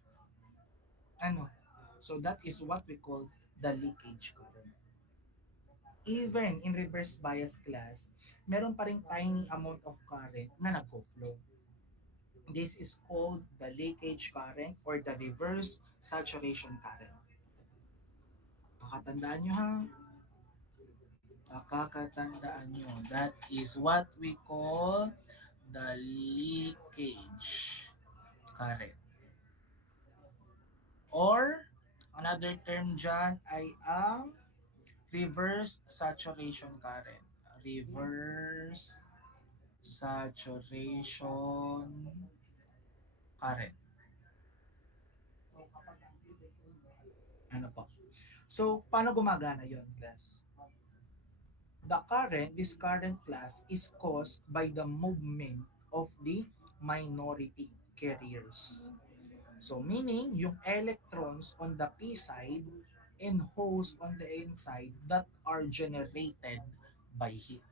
Ano? So that is what we call the leakage current. Even in reverse bias class, meron pa ring tiny amount of current na nagpo-flow. This is called the leakage current or the reverse saturation current. Pakatandaan nyo ha. Pakakatandaan nyo. That is what we call the leakage current. Or, another term dyan ay ang reverse saturation current. Reverse saturation current. Ano po? So, paano gumagana yon, class? This current class is caused by the movement of the minority carriers. So, meaning, yung electrons on the p side and holes on the n side that are generated by heat.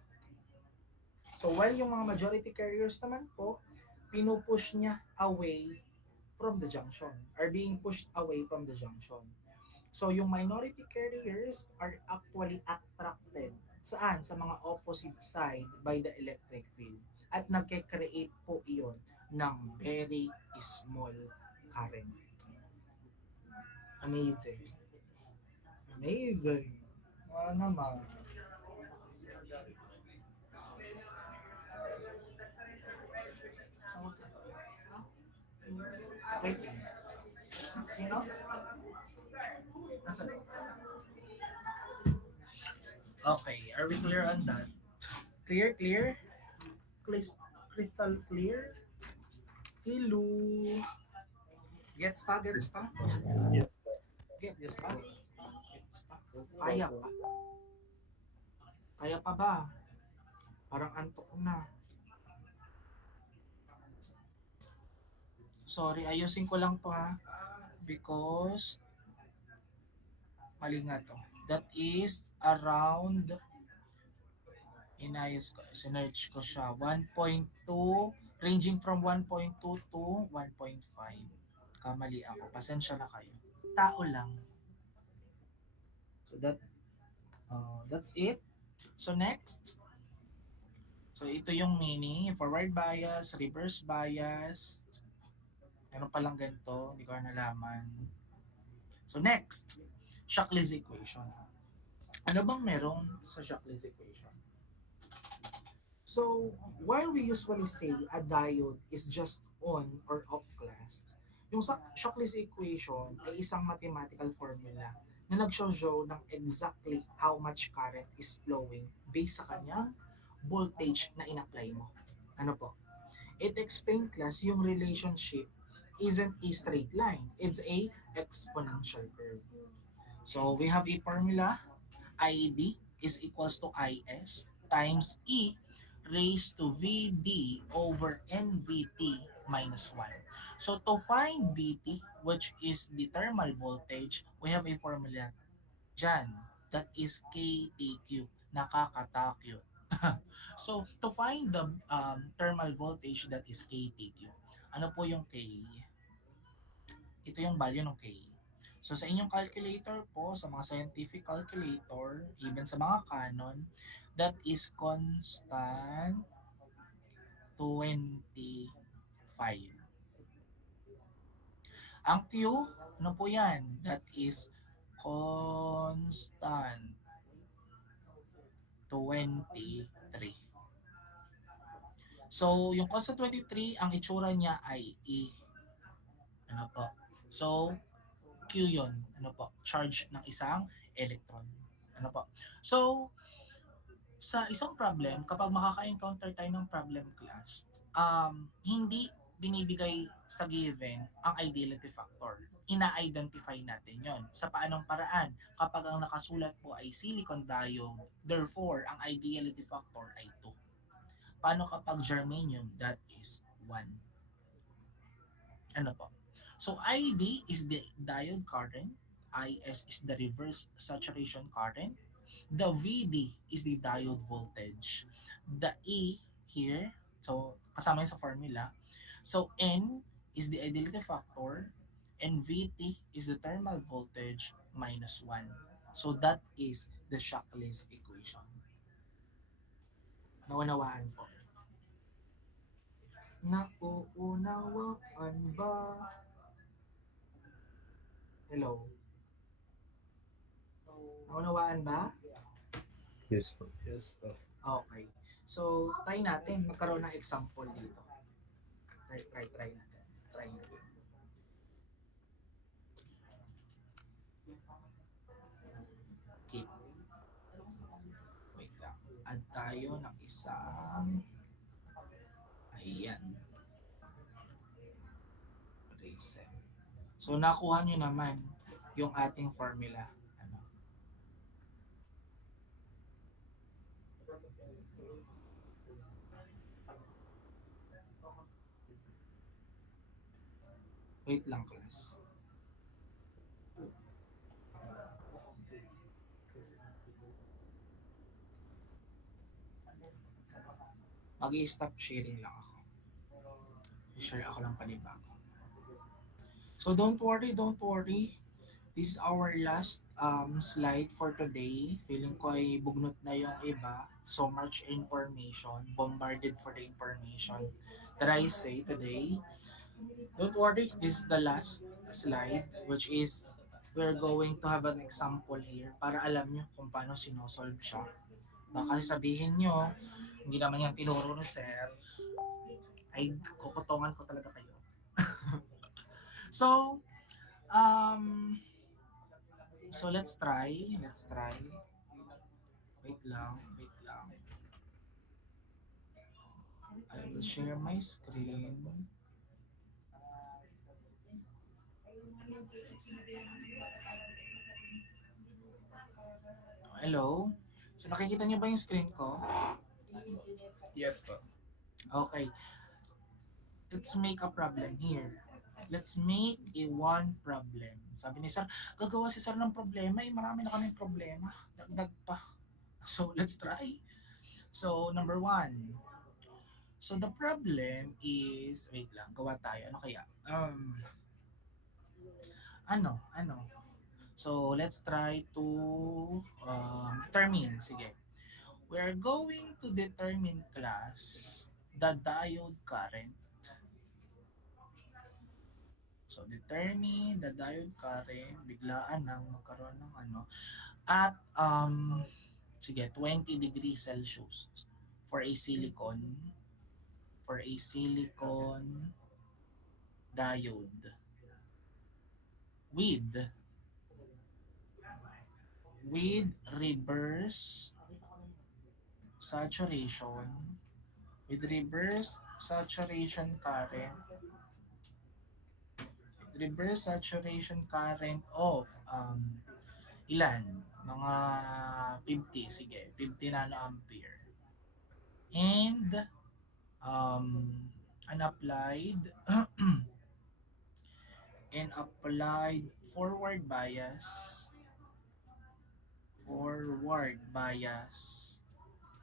So, while yung mga majority carriers naman po, pinupush niya away from the junction, are being pushed away from the junction. So, yung minority carriers are actually attracted saan? Sa mga opposite side by the electric field. At nagke-create po iyon ng very small current. Amazing. Amazing. Ano naman? Wait. Sino? Nasaan? Okay, are we clear on that? Clear? Crystal clear? Hello? Gets pa? Gets pa? Gets pa? Kaya pa? Kaya pa ba? Parang antok na. Sorry, ayusin ko lang to ha. Because mali nga to. That is around, inayos ko, sinerch ko siya, 1.2, ranging from 1.2 to 1.5. Kamali ako. Pasensya na kayo. Tao lang. So that's it. So next. So ito yung meaning, forward bias, reverse bias. Meron palang ganito, hindi ko na nalaman. So next, Shockley's equation. Ano bang meron sa Shockley's equation? So, while we usually say a diode is just on or off class, yung Shockley's equation ay isang mathematical formula na nag-show ng exactly how much current is flowing based sa kanyang voltage na in-apply mo. Ano po? It explains class yung relationship isn't a straight line. It's a exponential curve. So, we have a formula. IED is equals to IS times E raised to VD over NVT minus 1. So to find VT, which is the thermal voltage, we have a formula dyan. That is KTQ. Nakakatakyo. So to find the thermal voltage, that is KTQ. Ano po yung K? Ito yung value ng K. So sa inyong calculator po, sa mga scientific calculator, even sa mga Canon, that is constant 25. Ang Q, ano po yan? That is constant 23. So, yung constant 23, ang itsura niya ay E. Ano po? So, Q yun. Ano po? Charge ng isang electron. Ano po? So, sa isang problem, kapag makaka-encounter tayo ng problem class, hindi binibigay sa given ang ideality factor. Ina-identify natin yon. Sa paanong paraan? Kapag ang nakasulat po ay silicon diode, therefore, ang ideality factor ay 2. Paano kapag germanium? That is 1. Ano po? So ID is the diode current, IS is the reverse saturation current, the VD is the diode voltage, the E here, so kasama yun sa formula, so N is the ideality factor, and VT is the thermal voltage minus 1. So that is the Shockley's equation. Naunawaan po. Nauunawaan ba? Hello? Naunawaan ba? Yes po. Yes po. Okay. So, try natin magkaroon ng example dito. Try natin. Try natin. Keep. Wait lang. Add tayo ng isang ayan. Reset. So, nakuha nyo naman yung ating formula. Ano? Wait lang, class. Mag-i-stop sharing lang ako. I-share ako ng panibago. So don't worry. This is our last slide for today. Feeling ko ay bugnot na yung iba. So much information, bombarded for the information that I say today. Don't worry, this is the last slide, which is we're going to have an example here para alam nyo kung paano sinosolve siya. Baka sabihin nyo, hindi naman yan tinuro ni sir, ay kukutongan ko talaga kayo. So let's try. Wait lang. I will share my screen. Hello? So nakikita niyo ba yung screen ko? Yes po. Okay. Let's make a problem here. Let's make a one problem. Sabi ni sir, gagawa si sir ng problema, marami na kaming problema. Dagdag pa. So, let's try. So, number 1. So, the problem is, wait lang, gawa tayo. Ano kaya? Ano? So, let's try to determine. Sige. We are going to determine class the diode current So, determine the diode current, biglaan nang magkaroon ng ano, at, sige, 20 degrees Celsius for a silicon diode with reverse saturation current of ilan? Mga 50, sige, 50 nanoampere. And unapplied forward bias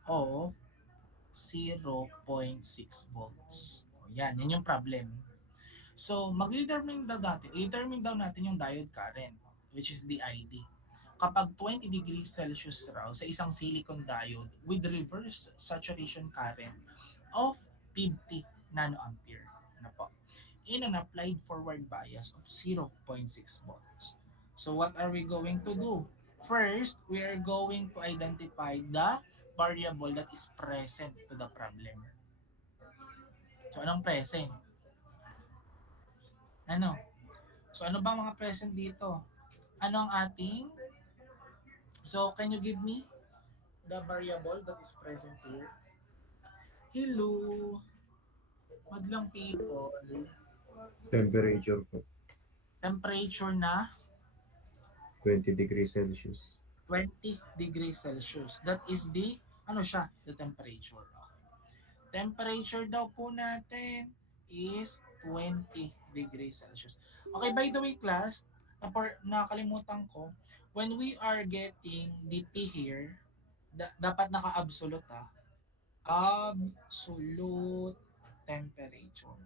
of 0.6 volts. O, yan yung problem. So, determine daw natin yung diode current, which is the ID. Kapag 20 degrees Celsius raw sa isang silicon diode with reverse saturation current of 50 nanoampere. Ano po? In an applied forward bias of 0.6 volts. So, what are we going to do? First, we are going to identify the variable that is present to the problem. So, anong present? Ano? So, ano ba mga present dito? Ano ang ating? So, can you give me the variable that is present here? Hello, madlang people. Temperature po. Temperature na 20 degrees Celsius. 20 degrees Celsius. That is the, ano siya? The temperature. Okay. Temperature daw po natin is 20 degrees Celsius. Okay, by the way class, nakalimutan ko, when we are getting the T here, dapat naka-absolute absolute temperature.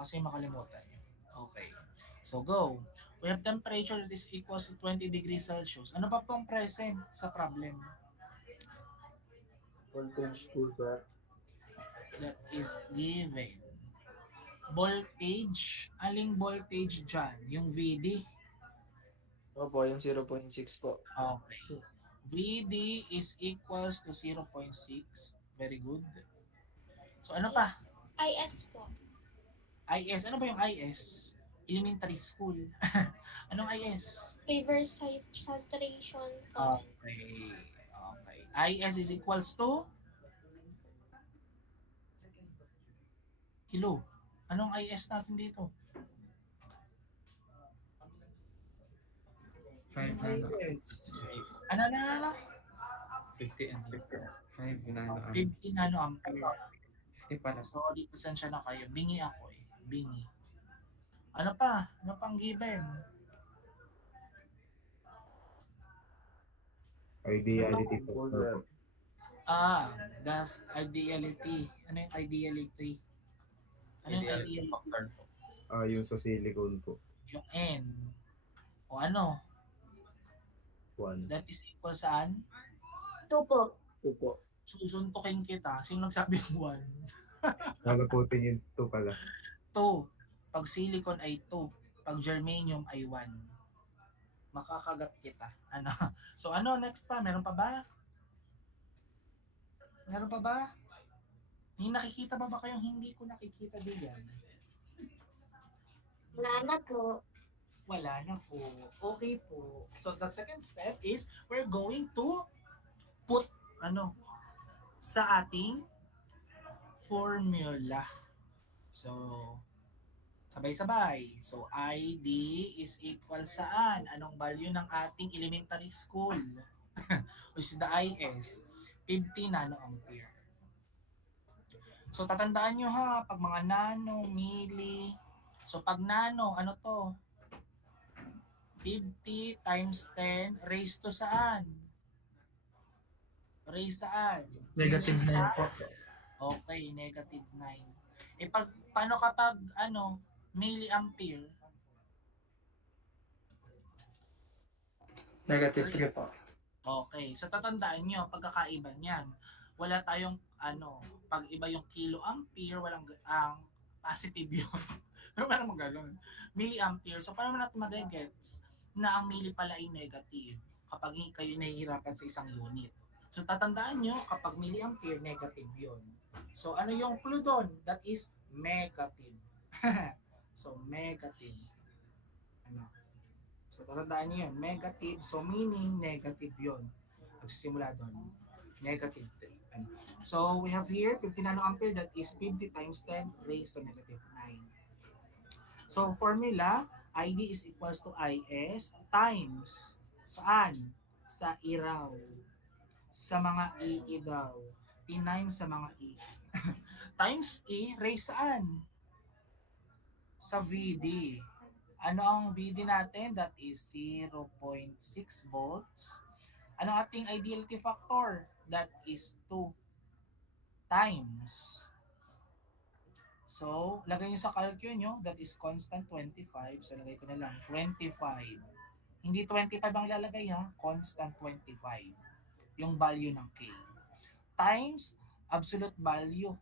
Kasi makalimutan yun. Okay. So go. We have temperature that is equals to 20 degrees Celsius. Ano pa pong present sa problem? Voltage po, sir. That is given. Voltage. Aling voltage dyan? Yung VD? Opo, yung 0.6 po. Okay. VD is equals to 0.6. Very good. So ano pa? IS po. IS. Ano ba yung IS? Elementary school. Anong IS? Reverse saturation current. Okay. IS is equals to? Kilo. Anong IS natin dito? 5 nano. Ano? 50 and 5 nano. 50 nanoampere. 50 pala. Sorry, pasensya na kayo. Bingi ako eh. Bingi. Ano pa? Ano pang given? Ideality po. That's ideality. Ano yung ideality? Ano yung ideal ideality? factor po. Yung sa silicon po. Yung N. O ano? 1. That is equal saan? 2 po. Opo. Susuntukin kita. Sino nagsabi ng 1? Nakaputin yung 2 pala. 2. Pag silicon ay 2. Pag germanium ay 1. Makakagat kita. Ano? So ano next pa? Meron pa ba? Meron pa ba? May nakikita ba kayong hindi ko nakikita diyan? Wala na po. Wala na po. Okay po. So the second step is we're going to put sa ating formula. So sabay-sabay. So ID is equal saan? Anong value ng ating elementary school? Which is the IS. 50 nanoampere. So tatandaan nyo ha, pag mga nano, milli. So pag nano, ano to? 50 times 10 raised to saan? Raised saan? Negative 9 po. Okay, negative 9. Paano kapag milliampere? Negative 3 po. Okay, so tatandaan nyo, pagkakaiba niyan, wala tayong pag iba yung kiloampere, walang ang positive yun. Pero wala namang ganun. Milliampere. So, paano natin magigets na ang milli pala ay negative kapag kayo nahihirapan sa isang unit? So, tatandaan nyo, kapag milliampere, negative yun. So, ano yung clue doon? That is negative. So, negative. Ano? So, tatandaan nyo yun. Negative. So, meaning negative yun. Magsisimula doon. Negative. Ano? So, we have here 50 nanoampere. That is 50 times 10 raised to negative 9. So, formula, ID is equals to IS times saan? Sa iraw. Sa mga EE daw. Times sa mga E. Times E, raise saan? Sa VD. Ano ang VD natin? That is 0.6 volts. Ano ang ating ideality factor? That is 2 times. So, lagay nyo sa calcul nyo, that is constant 25. So, lagay ko na lang, 25. Hindi 25 ang lalagay ha, constant 25. Yung value ng K. Times absolute value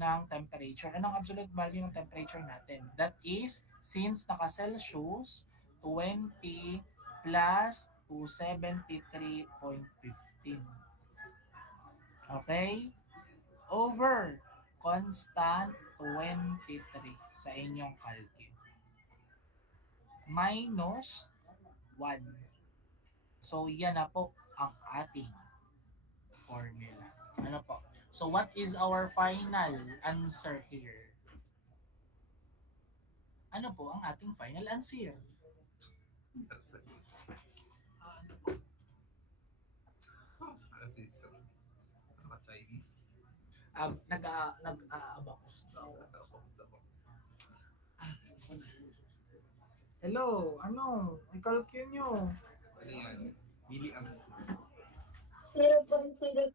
ng temperature. Anong absolute value ng temperature natin? That is, since naka-Celsius, 20 plus 273.15. Okay? Over constant 23 sa inyong calcul. Minus 1. So, yan na po ang ating formula. Ano po? So, what is our final answer here? Ano po ang ating final answer? Nag-abacus daw. Hello, ano? I-calculate nyo. Ano yan? Milliamps. 0.025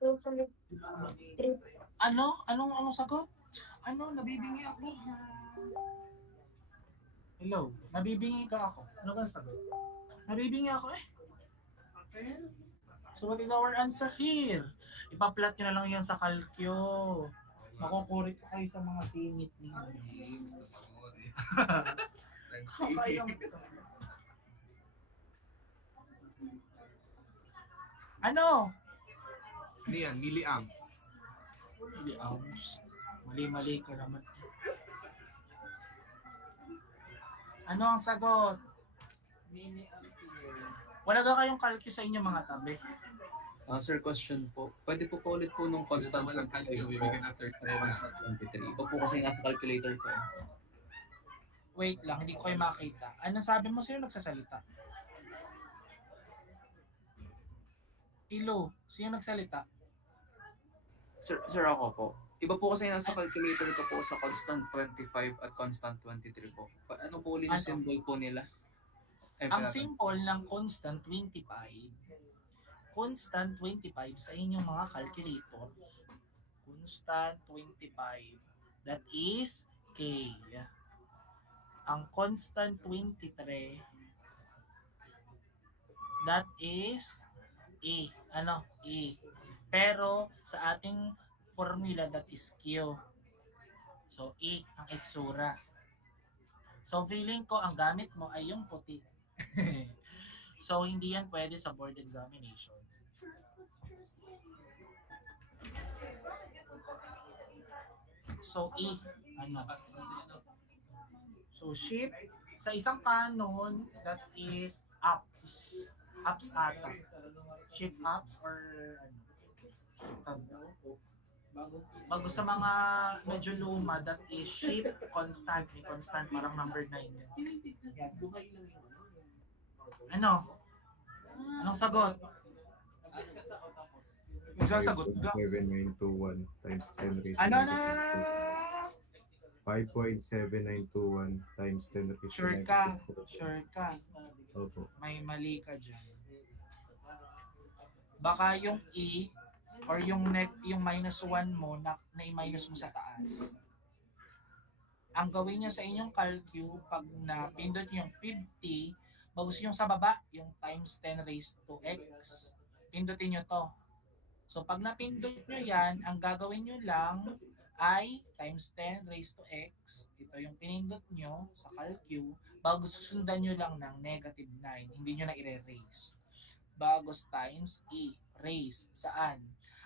Ano? Anong sagot? Ano? Nabibingi ako. Hello? Nabibingi ka ako. Ano ba ang sagot? Nabibingi ako eh. So what is our answer here? Ipa-plot nyo na lang yan sa calcio. Makukurit kayo sa mga singit ninyo. Ano? Ano yan? Milliamps. Milliamps. Mali-mali ka naman. Ano ang sagot? Wala ka kayong calculus sa inyong mga tabi. Sir, question po. Pwede po ulit po nung constant 25 po at constant 23. Ito po kasi nasa calculator ko. Wait lang, hindi ko kayo makita. Ano sabi mo? Sino nagsasalita? Ilo, sino nagsalita? Sir, ako po. Iba po kasi nasa calculator ko po sa constant 25 at constant 23 po. Ano po ulit yung Ano? symbol po nila? Ang symbol ng constant 25, constant 25 sa inyong mga calculator, constant 25, that is K. Ang constant 23, that is E. Ano? E. Pero sa ating formula, that is Q. So, E ang itsura. So, feeling ko ang gamit mo ay yung puti. So, hindi yan pwede sa board examination. So, E. Ano? So, shift sa isang canon, that is ups. Ups ata. Shift ups or ano? Bago sa mga medyo luma, that is shift constant. May constant, parang number 9. Ano? Anong sagot? Magsasagot ka. 5.7921 times 10 raised to Ano na? negative 5.7921 times 10 raised to Sure ka? negative 4. Sure ka? Opo. May mali ka dyan. Baka yung E or yung minus 1 mo na i-minus mo sa taas. Ang gawin nyo sa inyong calcu, pag napindot nyo yung 50, bagus yung sa baba, yung times 10 raised to x. Pindutin nyo to. So pag napindot nyo yan, ang gagawin nyo lang I times 10 raised to x. Ito yung pinindot nyo sa calcu. Bago susundan nyo lang ng negative 9. Hindi nyo na i-raise. Bagos times e. Raise. Saan?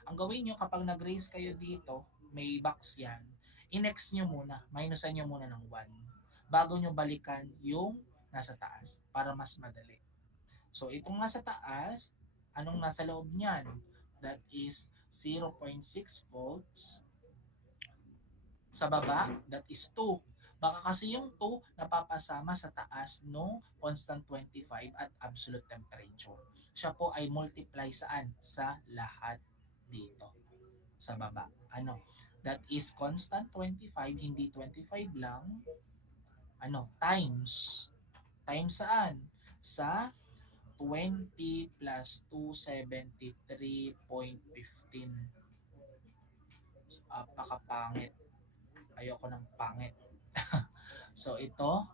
Ang gawin nyo kapag nag-raise kayo dito, may box yan. In-x nyo muna. Minusan nyo muna ng 1. Bago nyo balikan yung nasa taas para mas madali. So itong nasa taas, anong nasa loob niyan? That is 0.6 volts. Sa baba, that is 2. Baka kasi yung 2 napapasama sa taas no constant 25 at absolute temperature. Siya po ay multiply saan? Sa lahat dito. Sa baba. Ano? That is constant 25, hindi 25 lang. Ano? Times. Times saan? Sa 20 plus 273.15. Apakapangit. Ayoko ng pangit. So ito,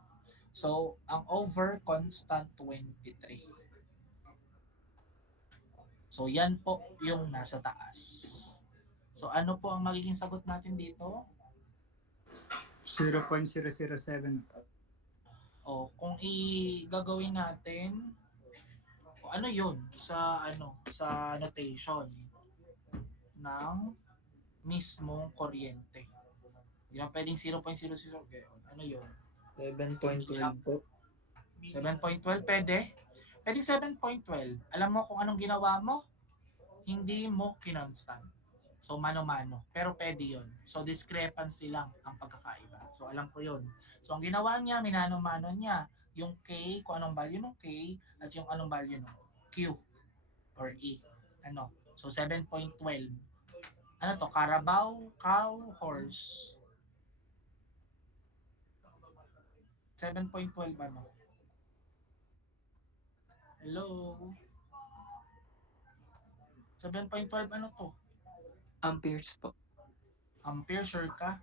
so ang over constant 23. So yan po yung nasa taas. So ano po ang magiging sagot natin dito? 0.007. O kung gagawin natin ano yun sa notation ng mismong kuryente. Hindi na pwedeng 0.00. Ano yun? 7.12 po. 7.12 pwede? Pwede 7.12. Alam mo kung anong ginawa mo? Hindi mo kinonstant. So mano-mano. Pero pwede yun. So discrepancy lang ang pagkakaiba. So alam ko yun. So ang ginawa niya, minano-mano niya yung K, kung anong value ng K, at yung anong value ng Q or E. Ano? So 7.12. Ano to? Carabao, cow, horse. 7.12 ano? Hello? 7.12 ano to? Amperes po. Ampere, sure ka?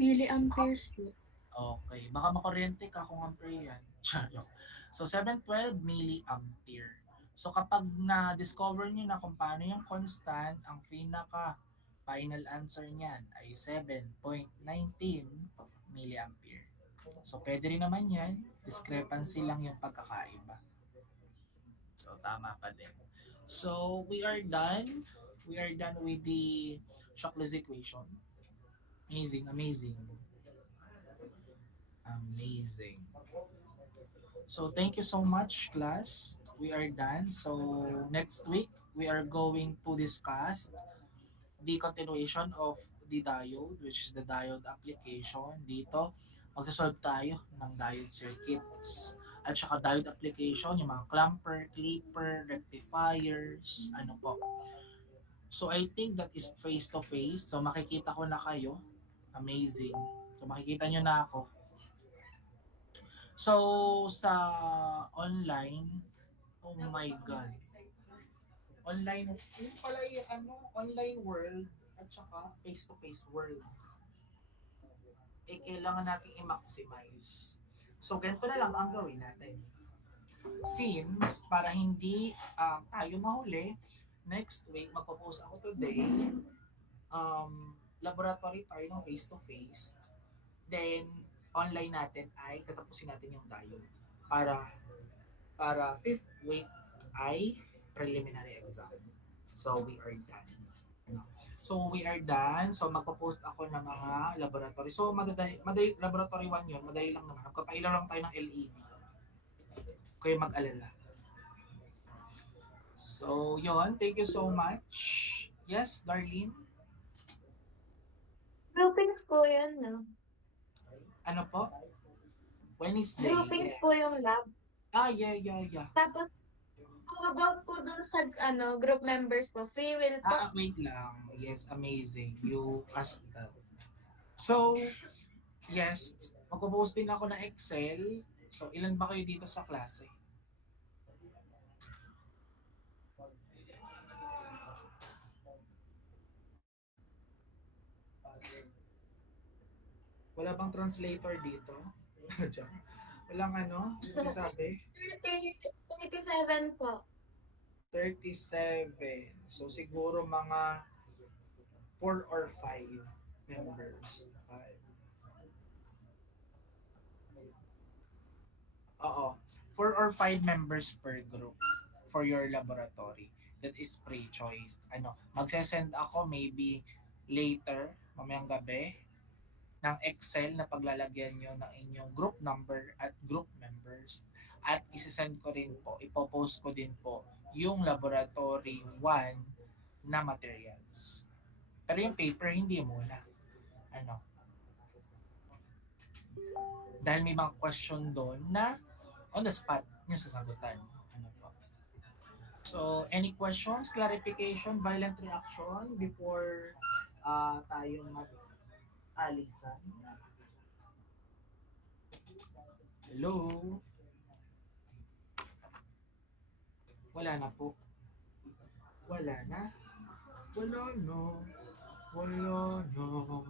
Milliamperes po. Okay. Baka makuryente ka kung ampere yan. So 712 milliampere. So kapag na-discover nyo na kung paano yung constant, ang pinaka final answer niyan ay 7.19 milliampere. So pwede rin naman yan. Discrepancy lang yung pagkakaiba. So tama pa din. So we are done. We are done with the Shockley's equation. Amazing, amazing. Amazing. So thank you so much, class. We are done. So next week, we are going to discuss the continuation of the diode, which is the diode application. Dito, magsasolve tayo ng diode circuits. At saka diode application, yung mga clamper, clipper, rectifiers, ano po. So I think that is face to face. So makikita ko na kayo. Amazing. So makikita nyo na ako. So sa online, oh my God. Online, yung pala yung online world at saka face to face world. Kailangan natin i-maximize. So ganito na lang ang gawin natin. Since para hindi tayo mahuli, next week magpo-post ako today laboratory tayo ng face to face. Then online natin ay tatapusin natin yung diode para 5th week ay preliminary exam. So we are done. So we are done. So magpo-post ako ng mga laboratory. So madali laboratory 1 yun, madali lang naman. Magpapailaw lang tayo ng LED. Kayo mag-alala. So yun, thank you so much. Yes, Darlene? Groupings po yan, no? Ano po? Wednesday. Groupings po yung lab. Yeah. Tapos, kung about po dun sa group members po, free will po. Wait lang. Yes, amazing. You asked that. So, yes, magpo-post din ako ng Excel. So, ilan ba kayo dito sa klase? Wala bang translator dito? Walang ano? Ano sabi? 37 po. 37. So siguro mga 4 or 5. members. 5. Oo. 4 or 5 members per group for your laboratory. That is pre-choice. Magsesend ako maybe later, mamayang gabi, ng Excel na paglalagyan nyo ng inyong group number at group members. At isesend ko rin po, ipopost ko din po yung laboratory 1 na materials. Pero yung paper, hindi muna. Dahil may mga question doon na on the spot nyo sasagutan. Po. So, any questions, clarification, violent reaction before tayo mag-alisan? Hello? Wala na po. Wala na. Wala no. Wala no.